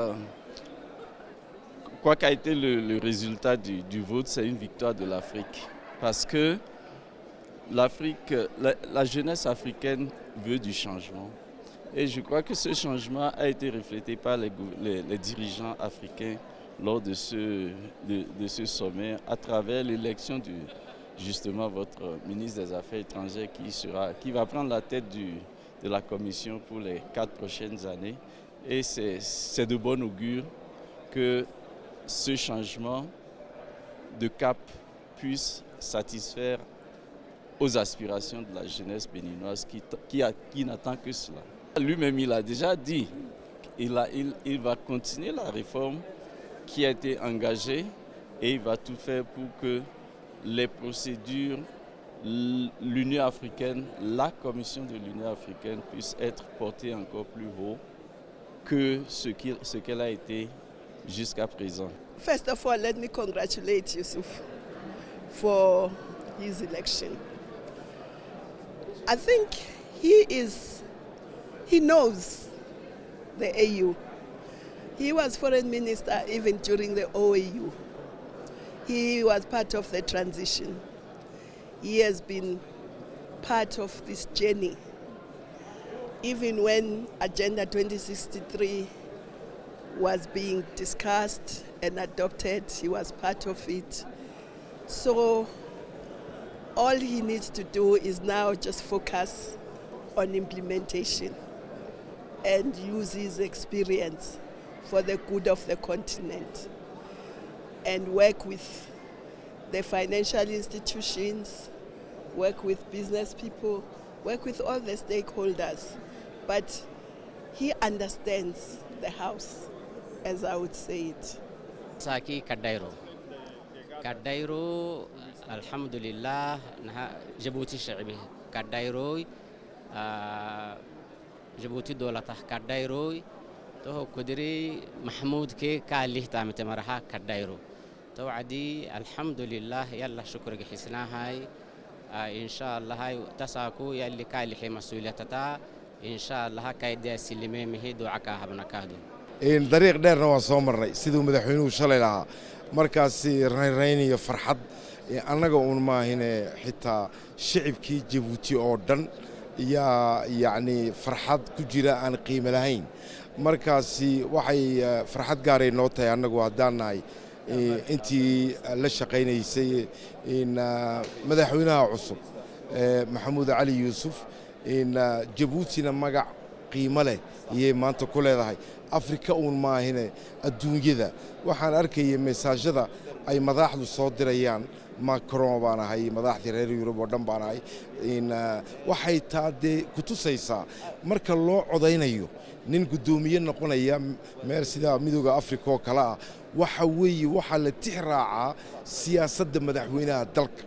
quoi qu'a été le résultat du vote, c'est une victoire de l'Afrique. Parce que l'Afrique, la jeunesse africaine veut du changement. Et je crois que ce changement a été reflété par les dirigeants africains lors de ce sommet, à travers l'élection justement votre ministre des Affaires étrangères qui va prendre la tête de la commission pour les 4 prochaines années. Et c'est de bon augure que ce changement de cap puisse satisfaire aux aspirations de la jeunesse béninoise qui n'attend que cela. Lui-même, il a déjà dit, il va continuer la réforme qui a été engagée et il va tout faire pour que les procédures, l'Union africaine, la Commission de l'Union africaine puisse être portée encore plus haut que ce qu'elle a été jusqu'à présent. First of all, let me congratulate Youssouf for his election. I think he knows the AU. He was foreign minister even during the OAU. He was part of the transition. He has been part of this journey. Even when Agenda 2063 was being discussed and adopted, he was part of it. So all he needs to do is now just focus on implementation and use his experience for the good of the continent and work with the financial institutions, work with business people, work with all the stakeholders. But he understands the house, as I would say it. Saki Kadairo, alhamdulillah, Djibouti شعبي Kadairo, Djibouti دولته Kadairo, تو كدري محمود كي كالله تامت مرها Kadairo. تو عدي الحمد لله يلا شكرك حسنا هاي إن شاء الله هاي تساكو يلي كالله مسؤوليتها إن شاء الله هكا يدي سلمي مهيد وعكا حبنا كهدو إن طريق ديرنا وصومرنا سيدو مدحوينو شلي لها مركاسي ريني فرحد annaga uun maahine xitaa shicibkii Djibouti oo dhan yaa yacni farxad ku jira aan qiimo lahayn markaasi waxay farxad gaar ah noo tahay annagu haddaan nahay intii la shaqaynaysay in madaxweynaha cusub Maxamuud Cali Yuusuf in Djibouti na magac qiimo leh iyo maanta ku leedahay Afrika uun maahine adduunyada waxaan arkayay mesaajada ay madaxdu soo dirayaan Macron baan ahay madaxdii reer Yurub oo dhan baan ahay in waxay taade ku tusaysaa marka loo codeynayo nin gudoomiye noqonaya meel sida midowga Afrika oo kala ah waxa weeye waxa la tixraacaa siyaasadda madaxweynaha dalka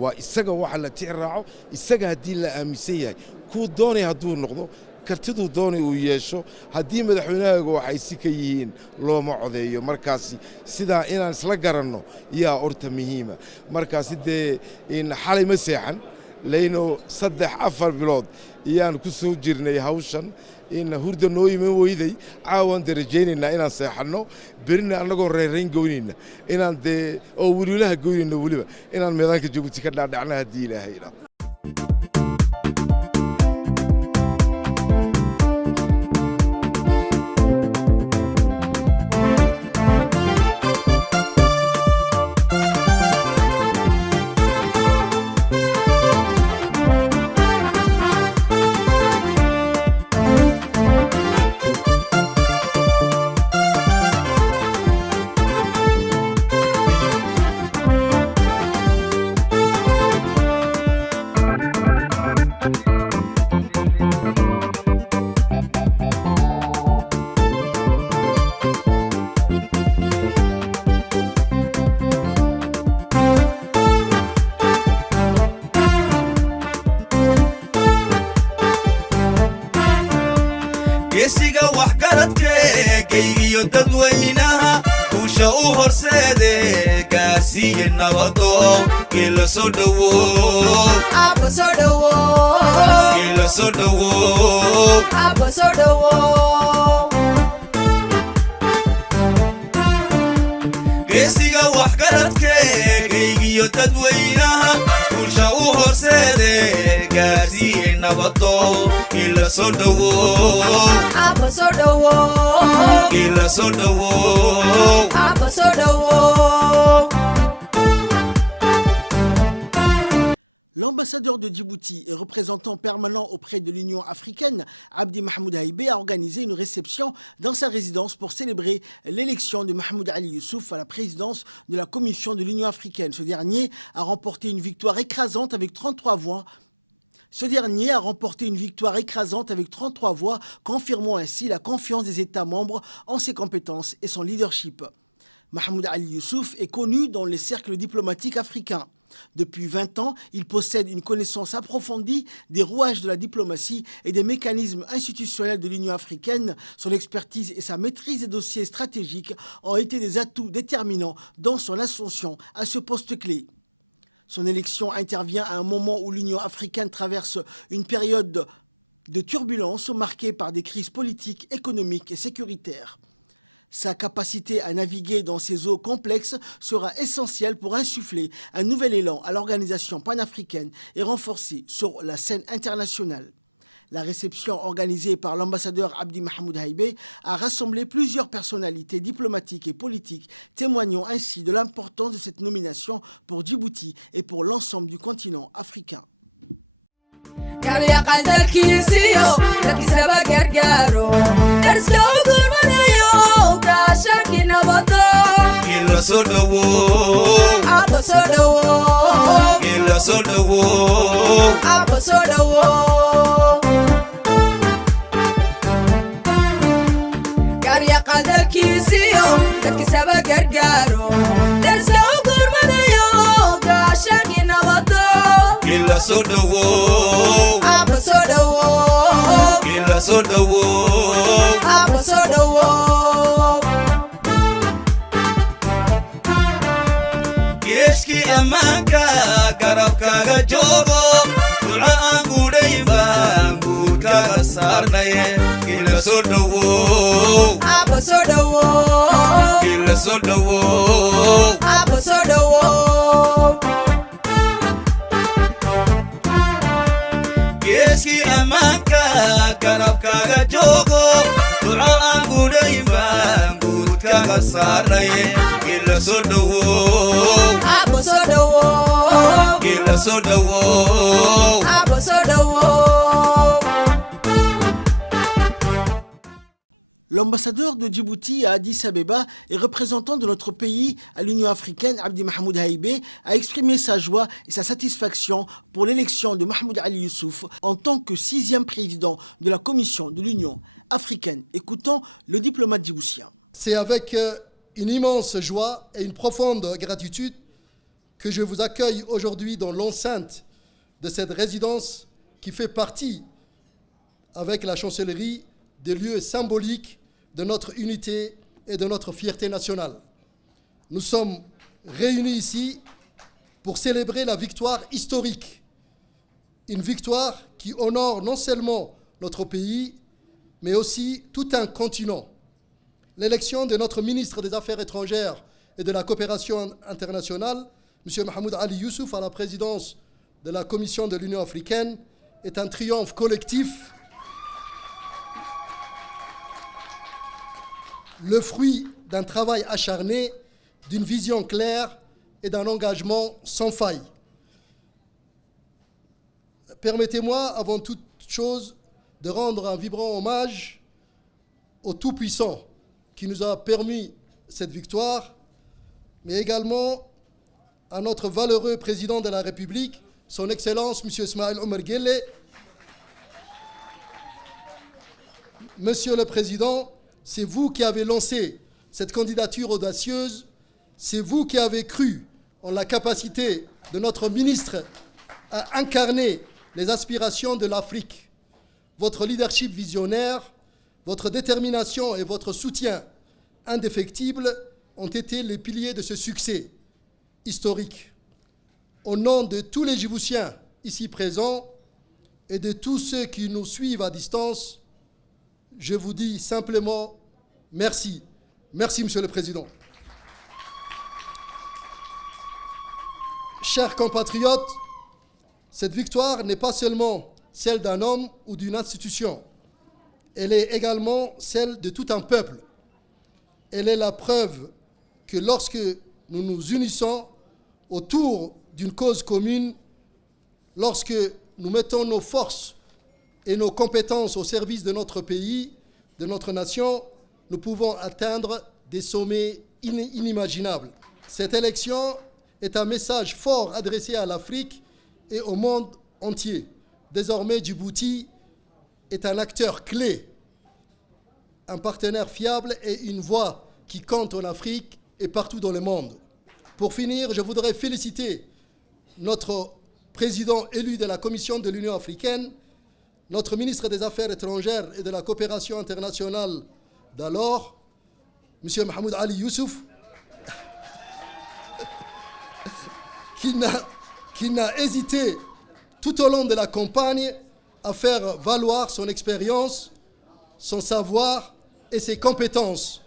waa isaga waxa la tixraaco isaga hadii la aaminsan yahay ku doonay haduu noqdo kartidu doonay uu yeesho hadii madaxweynaha waxay si ka yihiin looma codeeyo markaasi sida inaan isla garanno yaa orta muhiima markaasi in xalay ma seexan leeyno 3-4 bilood iyaan ku soo jirnay hawshan in hurda noo yimin weyday caawan darajeynayna inaan seexano berina anagoo reereyn goynayna inaan oo walilaha goynayna waliba inaan meedaanka Djibouti ka dhaadhacna hadii Ilaahay ila geesiga wax garadkee geygiyo dadweynaha kuusha u horseede gaarsiiye nabado geela soo dhawow Abba soo dhawow geela soo dhawow Abba soo dhawow geesiga wax garadkee geygiyo dadweynaha kuusha u horseede gaarsiiye nabado geela soo dhawow Abba soo dhawow geela soo dhawow Abba soo dhawow L'ambassadeur de Djibouti et représentant permanent auprès de l'Union africaine, Abdi Mahmoud Haïbé, a organisé une réception dans sa résidence pour célébrer l'élection de Mahmoud Ali Youssouf à la présidence de la Commission de l'Union africaine. Ce dernier a remporté une victoire écrasante avec 33 voix. Confirmant ainsi la confiance des États membres en ses compétences et son leadership. Mahmoud Ali Youssouf est connu dans les cercles diplomatiques africains. Depuis 20 ans, il possède une connaissance approfondie des rouages de la diplomatie et des mécanismes institutionnels de l'Union africaine. Son expertise et sa maîtrise des dossiers stratégiques ont été des atouts déterminants dans son ascension à ce poste clé. Son élection intervient à un moment où l'Union africaine traverse une période de turbulence marquée par des crises politiques, économiques et sécuritaires. Sa capacité à naviguer dans ces eaux complexes sera essentielle pour insuffler un nouvel élan à l'organisation panafricaine et renforcer sur la scène internationale. La réception organisée par l'ambassadeur Abdi Mahmoud Haïbé a rassemblé plusieurs personnalités diplomatiques et politiques, témoignant ainsi de l'importance de cette nomination pour Djibouti et pour l'ensemble du continent africain. geela soo dhawow Abba soo dhawow geela soo dhawow Abba soo dhawow Gaariyaqa dalkiisiyo dadkiisaba gargaaro darska u gurmadayo gaashaki nabado geela soo dhawow Abba soo dhawow geela soo dhawow Abba soo dhawow geeskii ammaanka garabkaaga joogo duca aan gudhay baan guud kaga saa gila soo dhawow Abo soo dhawow gila soo dhawow Abo soo dhawow geeskii ammaanka garabkaaga joogo duco aan guudhayn baan guudkaaga saaray gila soo dhawow Abo soo dhawow gila soo dhawow Abo soo dhawow L'ambassadeur de Djibouti à Addis Abeba et représentant de notre pays à l'Union africaine, Abdi Mahmoud Haïbé, a exprimé sa joie et sa satisfaction pour l'élection de Mahmoud Ali Youssouf en tant que 6e président de la Commission de l'Union africaine. Écoutons le diplomate djiboutien. C'est avec une immense joie et une profonde gratitude que je vous accueille aujourd'hui dans l'enceinte de cette résidence qui fait partie, avec la chancellerie, des lieux symboliques de notre unité et de notre fierté nationale. Nous sommes réunis ici pour célébrer la victoire historique, une victoire qui honore non seulement notre pays, mais aussi tout un continent. L'élection de notre ministre des Affaires étrangères et de la coopération internationale, M. Mahmoud Ali Youssouf, à la présidence de la Commission de l'Union africaine, est un triomphe collectif, le fruit d'un travail acharné, d'une vision claire et d'un engagement sans faille. Permettez-moi, avant toute chose, de rendre un vibrant hommage au Tout-Puissant qui nous a permis cette victoire, mais également à notre valeureux président de la République, son Excellence, M. Ismaël Omar Guelleh. Monsieur le Président, c'est vous qui avez lancé cette candidature audacieuse, c'est vous qui avez cru en la capacité de notre ministre à incarner les aspirations de l'Afrique. Votre leadership visionnaire, votre détermination et votre soutien indéfectible ont été les piliers de ce succès historique. Au nom de tous les Djiboutiens ici présents et de tous ceux qui nous suivent à distance, je vous dis simplement merci. Merci, Monsieur le Président. Chers compatriotes, cette victoire n'est pas seulement celle d'un homme ou d'une institution. Elle est également celle de tout un peuple. Elle est la preuve que lorsque nous nous unissons autour d'une cause commune, lorsque nous mettons nos forces et nos compétences au service de notre pays, de notre nation, nous pouvons atteindre des sommets inimaginables. Cette élection est un message fort adressé à l'Afrique et au monde entier. Désormais, Djibouti est un acteur clé, un partenaire fiable et une voix qui compte en Afrique et partout dans le monde. Pour finir, je voudrais féliciter notre président élu de la Commission de l'Union africaine, notre ministre des Affaires étrangères et de la coopération internationale d'alors, M. Mahmoud Ali Youssouf, qui n'a hésité tout au long de la campagne à faire valoir son expérience, son savoir et ses compétences.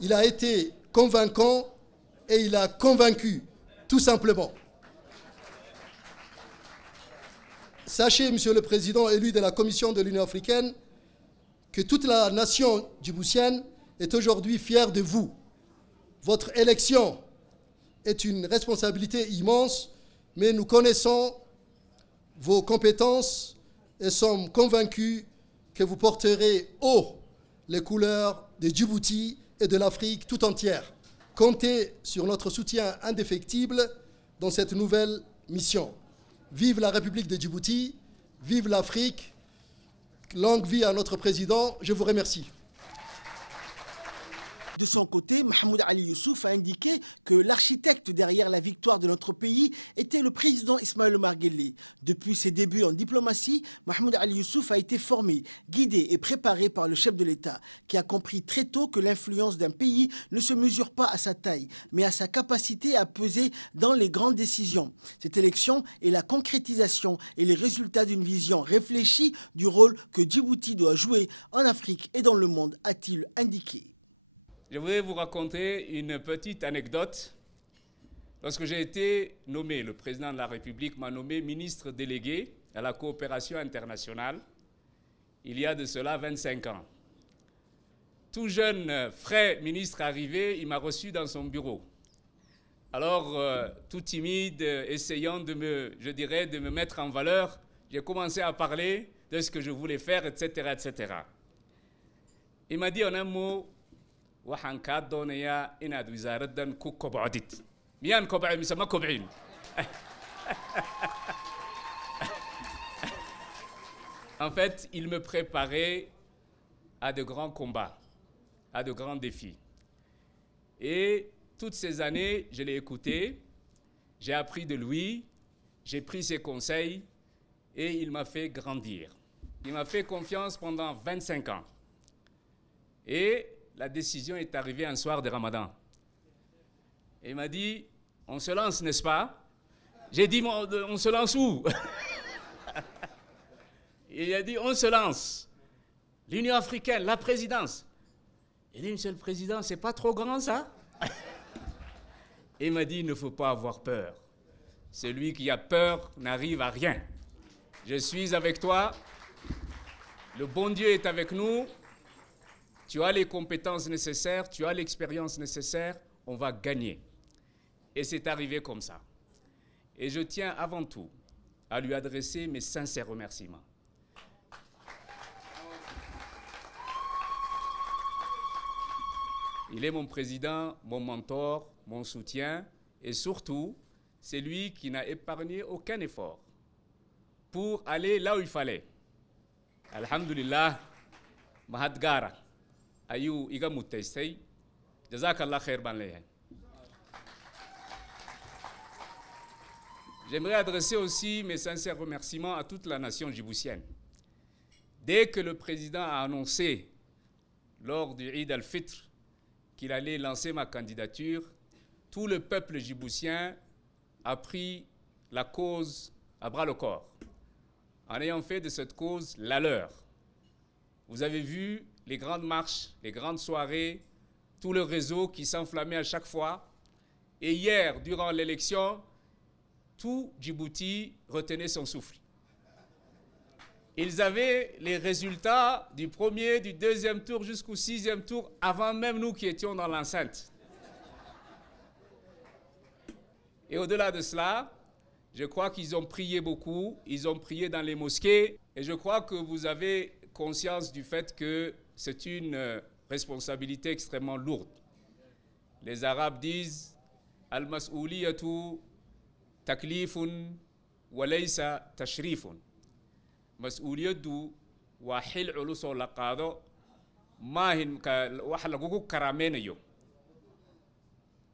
Il a été convaincant et il a convaincu, tout simplement. Sachez, Monsieur le Président élu de la Commission de l'Union africaine, que toute la nation djiboutienne est aujourd'hui fière de vous. Votre élection est une responsabilité immense, mais nous connaissons vos compétences et sommes convaincus que vous porterez haut les couleurs de Djibouti et de l'Afrique tout entière. Comptez sur notre soutien indéfectible dans cette nouvelle mission. Vive la République de Djibouti, vive l'Afrique, longue vie à notre président, je vous remercie. De son côté, Mahmoud Ali Youssouf a indiqué que l'architecte derrière la victoire de notre pays était le président Ismaël Omar Guelleh. Depuis ses débuts en diplomatie, Mahmoud Ali Youssouf a été formé, guidé et préparé par le chef de l'État, qui a compris très tôt que l'influence d'un pays ne se mesure pas à sa taille, mais à sa capacité à peser dans les grandes décisions. Cette élection est la concrétisation et les résultats d'une vision réfléchie du rôle que Djibouti doit jouer en Afrique et dans le monde, a-t-il indiqué. Je voudrais vous raconter une petite anecdote. Lorsque j'ai été nommé, le président de la République m'a nommé ministre délégué à la coopération internationale, il y a de cela 25 ans. Tout jeune, frais ministre arrivé, il m'a reçu dans son bureau. Alors, tout timide, essayant de me mettre en valeur, j'ai commencé à parler de ce que je voulais faire, etc., etc. Il m'a dit en un mot, waxaan kaa doonayaa inaad wasaaraddan ku kobcodid miyaan kobcay mise ma kobcin En fait, il me préparait à de grands combats, à de grands défis. Et toutes ces années, je l'ai écouté, j'ai appris de lui, j'ai pris ses conseils et il m'a fait grandir. Il m'a fait confiance pendant 25 ans. Et la décision est arrivée un soir de Ramadan. Il m'a dit, on se lance, n'est-ce pas? J'ai dit, on se lance où? Il a dit, on se lance. L'Union africaine, la présidence. Il dit, monsieur le président, c'est pas trop grand ça? Il m'a dit, il ne faut pas avoir peur. Celui qui a peur n'arrive à rien. Je suis avec toi. Le bon Dieu est avec nous. Tu as les compétences nécessaires, tu as l'expérience nécessaire, on va gagner. Et c'est arrivé comme ça. Et je tiens avant tout à lui adresser mes sincères remerciements. Il est mon président, mon mentor, mon soutien, et surtout, c'est lui qui n'a épargné aucun effort pour aller là où il fallait. Alhamdulillah, Mahadgara. Ayou iga mutaystay jazakallah khair ban leeyahay. J'aimerais adresser aussi mes sincères remerciements à toute la nation djiboutienne. Dès que le président a annoncé lors du Eid al-Fitr qu'il allait lancer ma candidature, tout le peuple djiboutien a pris la cause à bras le corps, en ayant fait de cette cause la leur. Vous avez vu les grandes marches, les grandes soirées, tout le réseau qui s'enflammait à chaque fois. Et hier, durant l'élection, tout Djibouti retenait son souffle. Ils avaient les résultats du premier, du deuxième tour jusqu'au 6e tour, avant même nous qui étions dans l'enceinte. Et au-delà de cela, je crois qu'ils ont prié beaucoup, ils ont prié dans les mosquées, et je crois que vous avez conscience du fait que c'est une responsabilité extrêmement lourde. Les Arabes disent « Al-mas'ouliyatu taklifun wa laysa tashrifun » Mas'ouliyadu wa hil uluso la qaado maahin wax lagugu karameynayo.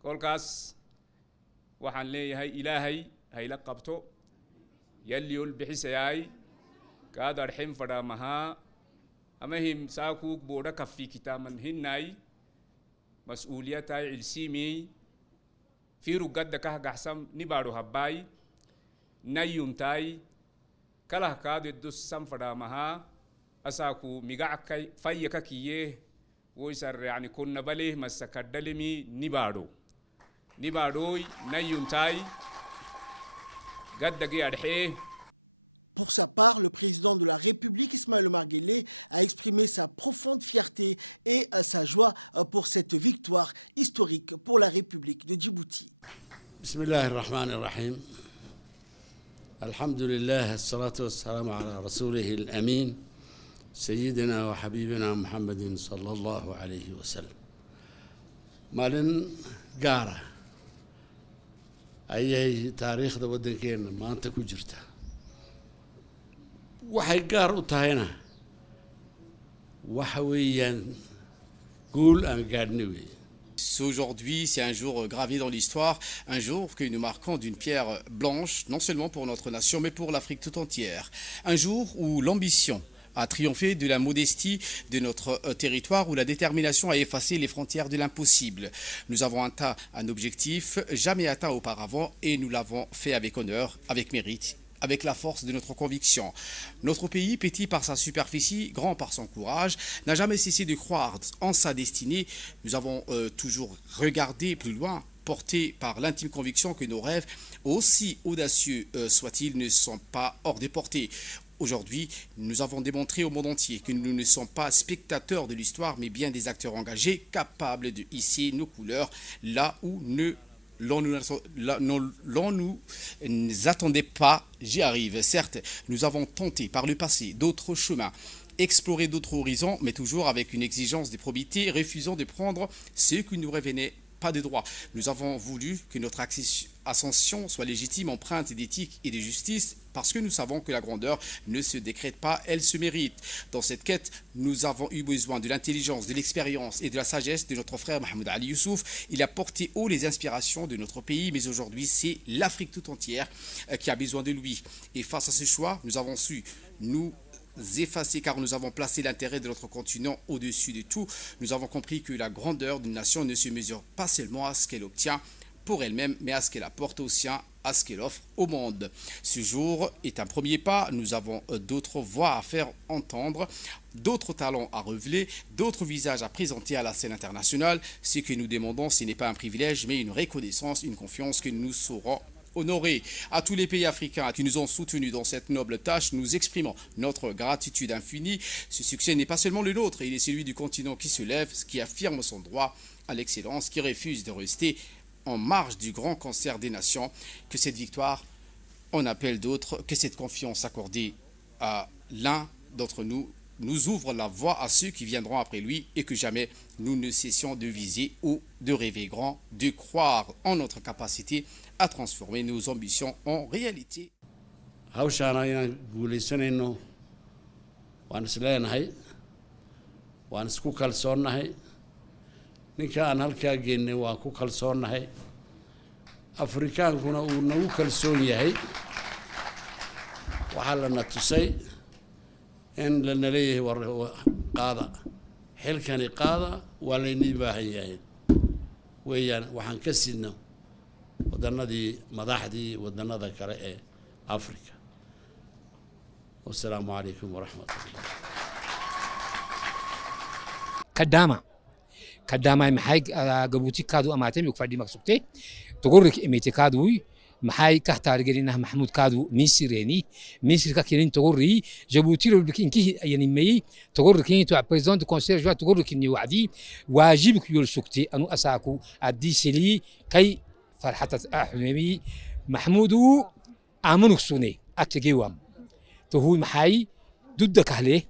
Kolkaas waxaan leeyahay Ilaahay hayla qabto yaliyul bixisayaay kaad arxin fadhaamahaa amahim saakuk booda kaffii kitaaman hinnaay mas'uuliyataay cilsiimii fiiru gadda kah gaxsam nibaadho habbaay nayyumtaay kalah kaadeddo sam fadhaamahaa asaaku migackay fayyaka kiyyee woysar yani konna baleh masakaddalemi nibaadho nibaadhooy nayyumtaay gaddagi adxee. Pour sa part, le président de la République, Ismaël Omar Guelleh, a exprimé sa profonde fierté et sa joie pour cette victoire historique pour la République de Djibouti. Bismillahirrahmanirrahim. Alhamdulillah, as-salatu was-salamu ala rasulih al-amin, Sayyidina wa Habibina Muhammadin sallallahu alayhi wa sallam. Maalin gaara ayay taariikhda waddankeena maanta ku jirta. Waxay gaar u tahayna waxa weeyaan guul aan gaadhnay weeye. Aujourd'hui, c'est un jour gravé dans l'histoire, un jour que nous marquons d'une pierre blanche, non seulement pour notre nation, mais pour l'Afrique tout entière. Un jour où l'ambition a triomphé de la modestie de notre territoire, où la détermination a effacé les frontières de l'impossible. Nous avons atteint un objectif jamais atteint auparavant et nous l'avons fait avec honneur, avec mérite, avec la force de notre conviction. Notre pays, petit par sa superficie, grand par son courage, n'a jamais cessé de croire en sa destinée. Nous avons toujours regardé plus loin, portés par l'intime conviction que nos rêves, aussi audacieux soient-ils, ne sont pas hors de portée. Aujourd'hui, nous avons démontré au monde entier que nous ne sommes pas spectateurs de l'histoire, mais bien des acteurs engagés, capables de hisser nos couleurs là où l'on nous attendait pas. J'y arrive. Certes, nous avons tenté par le passé d'autres chemins, explorer d'autres horizons, mais toujours avec une exigence de probité, refusant de prendre ce qui nous revenait pas de droit. Nous avons voulu que notre ascension soit légitime, empreinte d'éthique et de justice, parce que nous savons que la grandeur ne se décrète pas, elle se mérite. Dans cette quête, nous avons eu besoin de l'intelligence, de l'expérience et de la sagesse de notre frère Mahmoud Ali Youssouf. Il a porté haut les inspirations de notre pays, mais aujourd'hui, c'est l'Afrique tout entière qui a besoin de lui. Et face à ce choix, nous avons su nous effacer car nous avons placé l'intérêt de notre continent au-dessus de tout. Nous avons compris que la grandeur d'une nation ne se mesure pas seulement à ce qu'elle obtient pour elle-même, mais à ce qu'elle apporte aux siens, à ce qu'elle offre au monde. Ce jour est un premier pas. Nous avons d'autres voix à faire entendre, d'autres talents à révéler, d'autres visages à présenter à la scène internationale. Ce que nous demandons, ce n'est pas un privilège, mais une reconnaissance, une confiance que nous saurons honorer. À tous les pays africains qui nous ont soutenus dans cette noble tâche, nous exprimons notre gratitude infinie. Ce succès n'est pas seulement le nôtre, il est celui du continent qui se lève, qui affirme son droit à l'excellence, qui refuse de rester en marge du grand concert des nations. Que cette victoire en appelle d'autres, que cette confiance accordée à l'un d'entre nous nous ouvre la voie à ceux qui viendront après lui et que jamais nous ne cessions de viser ou de rêver grand, de croire en notre capacité à transformer nos ambitions en réalité. hawshaan ayaan guulaysanayno waan isleenahay waan isku kalsoonnahay ninka aan halkaa geennay waan ku kalsoonnahay afrikaankuna uu nagu kalsoon yahay waxaa lana tusay in lana leeyahay war qaada xilkani qaada waa laynii baahan yahay weeyaan waxaan ka sidno wadannadii madaxdii wadannada kale ee afrika. والسلام عليكم ورحمة الله. كداما محاي قبوتي كادو أماتم يكفردي مكسوكتي تقولك إميتي كادوي محاي كحتار جرينا محمود كادو ميسيريني ميسير كاكيرين تقولي جبوتي لو بكين كي يعني مي تقولك إني تو بريزيدنت كونسيل جوا تقولك إني وعدي واجبك يول سوكتي أنو أساكو أدي سلي كي فرحة أحمي محمودو آمنك سوني أتجيوام تهوي محاي ضد كهله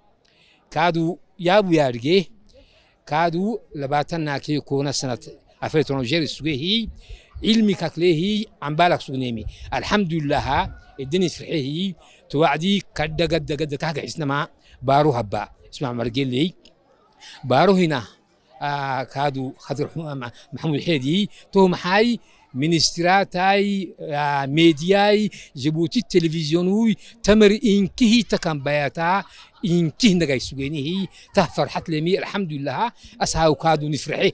كادو يابو يارجيه كادو لباتنا كي كونا سنة أفريقيا نيجيريا سويه علمي كله عم بالك سونيمي الحمد لله الدنيا فرحيه توعدي قد كهجة إسنما بارو هبا اسمع مرجلي بارو هنا كادو خضر محمود حيدي تو محاي منستراتاي ميدياي جيبوتي التلفزيونوي تمر إنكه تكن بياتا إنكه نجاي سجينه تفرحت لمي الحمد لله أسها وكادو نفرحه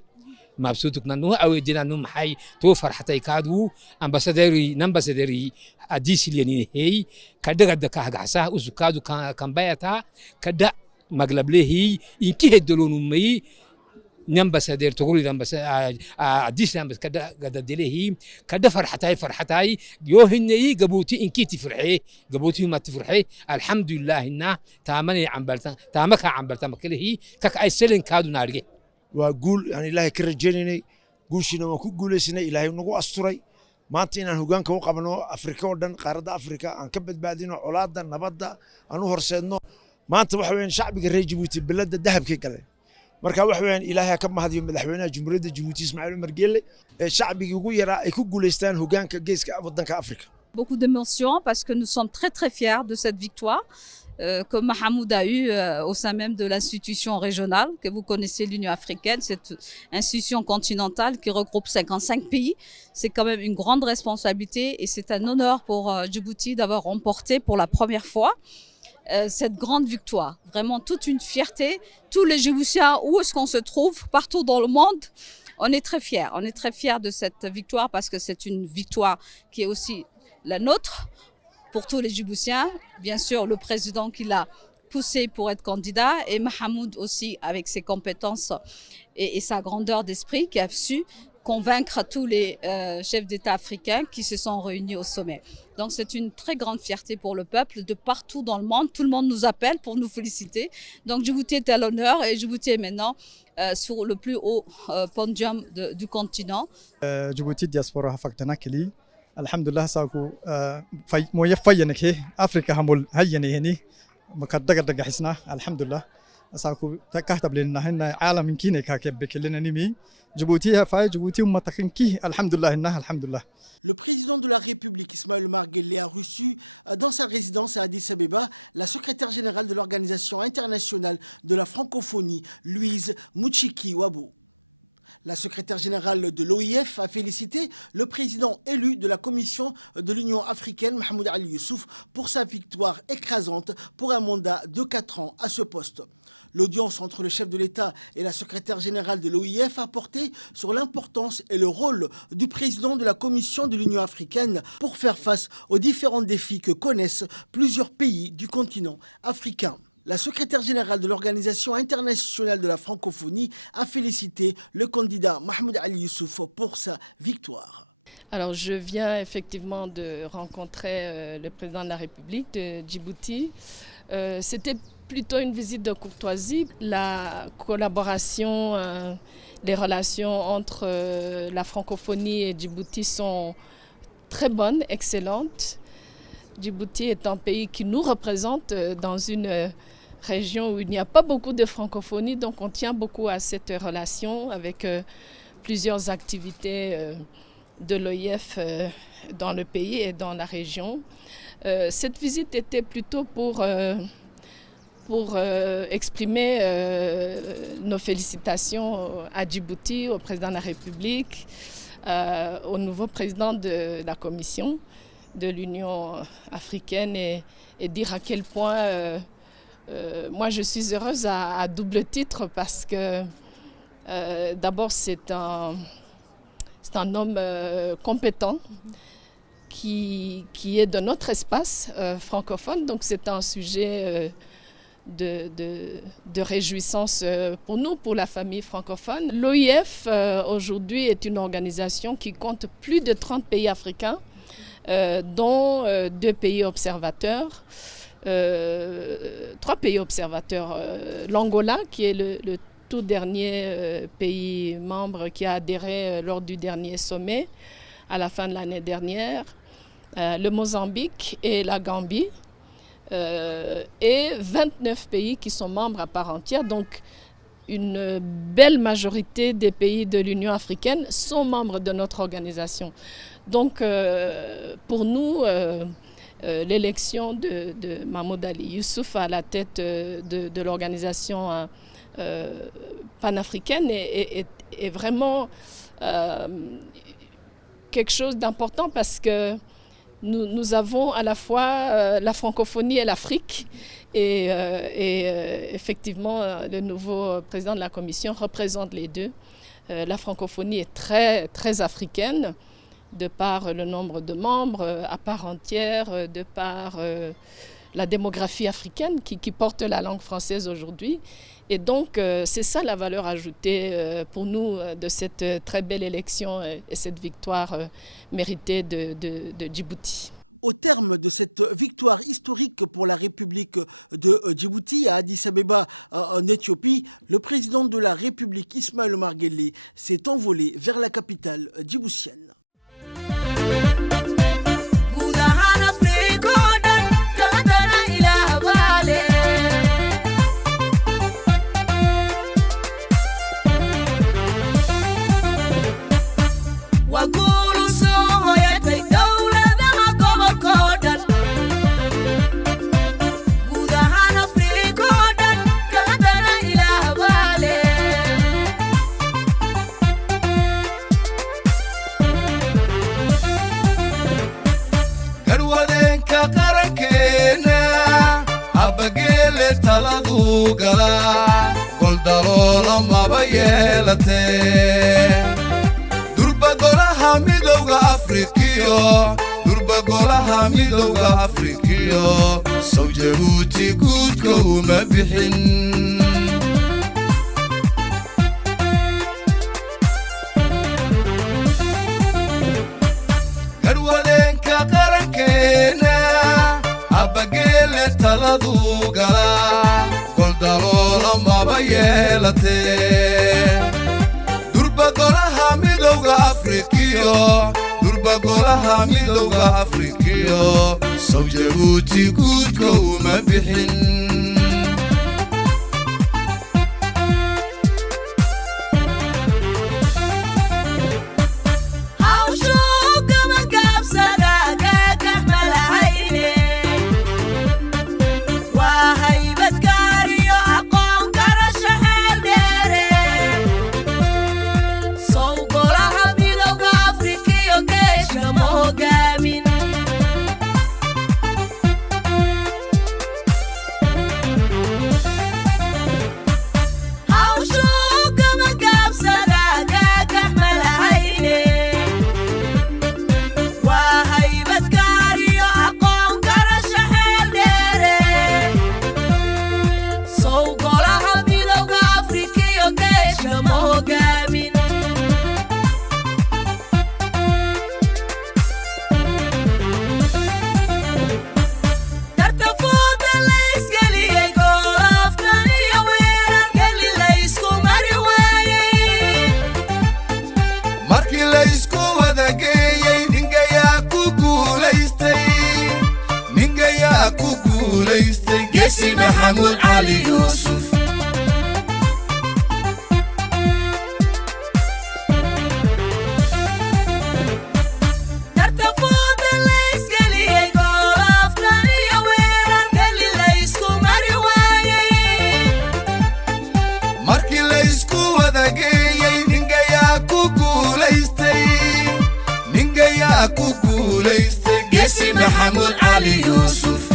مبسوطك ننو أو دينا نم حي تو فرحتي كادو نمبسدري أديس اللي هي كده قد كهجسه وزكادو كان بياتا كده مغلب له إنكه الدلون مي نمبسدر تقولي نمبس أديس نمبس كده قد دليه كده فرحتاي يوهني جبوتي إنكي تفرحي جبوتي ما تفرحي الحمد لله إنه تامني عم بلتان تامك عم بلتان مكله كك أي سلين كادو نارجع وأقول يعني الله كرجني قول شنو ما كقول سنة إلهي ونقول أسطوري ما تينا هجان كوقع منو أفريقيا ودن قارة أفريقيا أنكبت بعدين أولاد نبض أنو هرسنو ما أنت وحوين شعب جري جيبوتي بلاد الذهب كي marka wax weyn ilaahay ka mahadiyo madaxweynaha Jamhuuriyadda Djibouti Ismaaciil Umar Geelle ee shacbiga ugu yaraa ay ku guuleystaan hogaanka geeska waddanka Afrika. Beaucoup d'émotions parce que nous sommes très fiers de cette victoire. que Mahamoud a eu au sein même de l'institution régionale, que vous connaissez, l'Union africaine, cette institution continentale qui regroupe 55 pays. C'est quand même une grande responsabilité et c'est un honneur pour Djibouti d'avoir remporté pour la première fois cette grande victoire. Vraiment toute une fierté. Tous les Djiboutiens, où est-ce qu'on se trouve, partout dans le monde, on est très fiers. On est très fiers de cette victoire parce que c'est une victoire qui est aussi la nôtre pour tous les Djiboutiens. Bien sûr, le président qui l'a poussé pour être candidat et Mahamoud aussi avec ses compétences et sa grandeur d'esprit qui a su convaincre tous les chefs d'État africains qui se sont réunis au sommet. Donc c'est une très grande fierté pour le peuple de partout dans le monde. Tout le monde nous appelle pour nous féliciter. Donc Djibouti est à l'honneur et Djibouti est maintenant sur le plus haut podium du continent. Djibouti diaspora faktana kili. Alhamdulillah saku moya fayanake Afrika hamul hayani makadaga daga hisna alhamdulillah saku takahtab lena hina alam kine ka kebekilena nimi. Le président de la République, Ismaël Omar Guelleh, a reçu dans sa résidence à Addis Abeba la secrétaire générale de l'Organisation internationale de la francophonie, Louise Mouchiki-Wabo. La secrétaire générale de l'OIF a félicité le président élu de la Commission de l'Union africaine, Mahmoud Ali Youssouf, pour sa victoire écrasante pour un mandat de 4 ans à ce poste. L'audience entre le chef de l'État et la secrétaire générale de l'OIF a porté sur l'importance et le rôle du président de la Commission de l'Union africaine pour faire face aux différents défis que connaissent plusieurs pays du continent africain. La secrétaire générale de l'Organisation internationale de la francophonie a félicité le candidat Mahmoud Ali Youssouf pour sa victoire. Alors, je viens effectivement de rencontrer le président de la République de Djibouti. C'était plutôt une visite de courtoisie. La collaboration, les relations entre la francophonie et Djibouti sont très bonnes, excellentes. Djibouti est un pays qui nous représente dans une région où il n'y a pas beaucoup de francophonie, donc on tient beaucoup à cette relation avec plusieurs activités de l'OIF dans le pays et dans la région. Cette visite était plutôt pour exprimer nos félicitations à Djibouti, au président de la République, au nouveau président de la Commission de l'Union africaine et dire à quel point moi je suis heureuse à double titre parce que d'abord c'est un homme compétent qui est de notre espace francophone, donc c'est un sujet de réjouissance pour nous, pour la famille francophone. L'OIF aujourd'hui est une organisation qui compte plus de 30 pays africains, dont 2 pays observateurs, 3 pays observateurs. L'Angola, qui est le tout dernier pays membre qui a adhéré lors du dernier sommet à la fin de l'année dernière, le Mozambique et la Gambie, et 29 pays qui sont membres à part entière. Donc une belle majorité des pays de l'Union africaine sont membres de notre organisation. Donc pour nous, l'élection de Mahmoud Ali Youssouf à la tête de l'organisation panafricaine est vraiment quelque chose d'important parce que nous avons à la fois la francophonie et l'Afrique et effectivement le nouveau président de la Commission représente les deux. La francophonie est très, très africaine de par le nombre de membres à part entière, de par la démographie africaine qui porte la langue française aujourd'hui. Et donc, c'est ça la valeur ajoutée pour nous de cette très belle élection et cette victoire méritée de Djibouti. Au terme de cette victoire historique pour la République de Djibouti à Addis Abeba en Éthiopie, le président de la République, Ismaël Omar Guelleh, s'est envolé vers la capitale djiboutienne. Guud ahaan yeelatee durba golaha midowga afrikiyo durba golaha midowga afrikiyo sow jabuuti guudka uma bixin garwadeenka qarankeena abbageele taladu gala goldaloola maba yeelatee durba golaha midowga afrikiyo durba golaha midowga afrikiyo sow jabuuti guudka uma bixin محمود علي يوسف محمود علي يوسف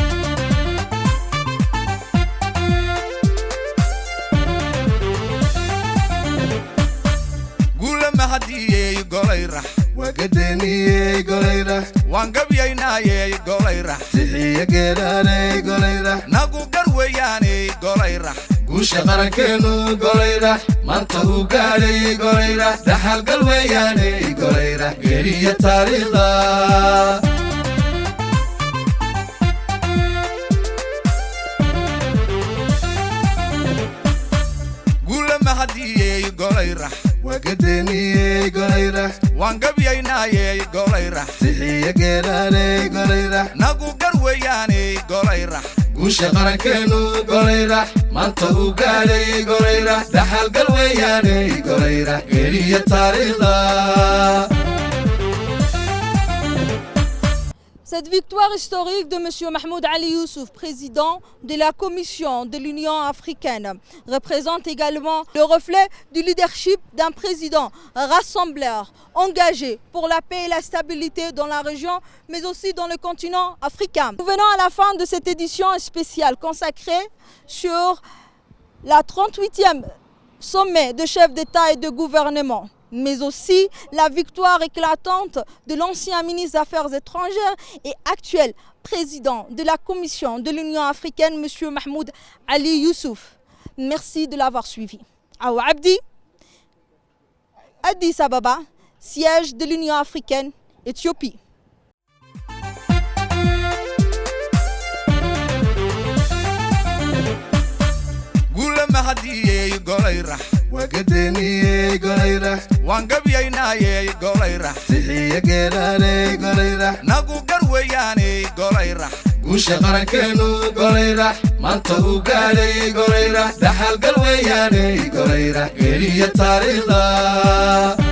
قول ما هدي يقول يرح وقدني يقول يرح وانقبينا يقول يرح تحية قراني يقول يرح نقو قروياني يقول يرح قوش غركينو يقول يرح منطقو قالي يقول يرح دحل قلوياني يقول يرح قرية تاريخا يقول يرح وقدني يقول يرح وانقبينا يقول يرح تحية قراني يقول يرح نقو قروياني يقول يرح قوش غركينو يقول يرح منطقو قالي يقول يرح دحل قلوياني يقول يرح قرية تاريخا. Cette victoire historique de M. Mahmoud Ali Youssouf, président de la Commission de l'Union africaine, représente également le reflet du leadership d'un président rassembleur, engagé pour la paix et la stabilité dans la région, mais aussi dans le continent africain. Nous venons à la fin de cette édition spéciale consacrée sur la 38e sommet de chefs d'État et de gouvernement, mais aussi la victoire éclatante de l'ancien ministre des Affaires étrangères et actuel président de la Commission de l'Union africaine, M. Mahmoud Ali Youssouf. Merci de l'avoir suivi. Awa Abdi, Addis Ababa, siège de l'Union africaine, Éthiopie. وقدني يقول يرح وانقبينا يقول يرح تحية قراني يقول يرح نقو قروياني يقول يرح قوش غركينو يقول يرح منطقو قالي يقول يرح دحل قلوياني يقول يرح قرية تاريخا.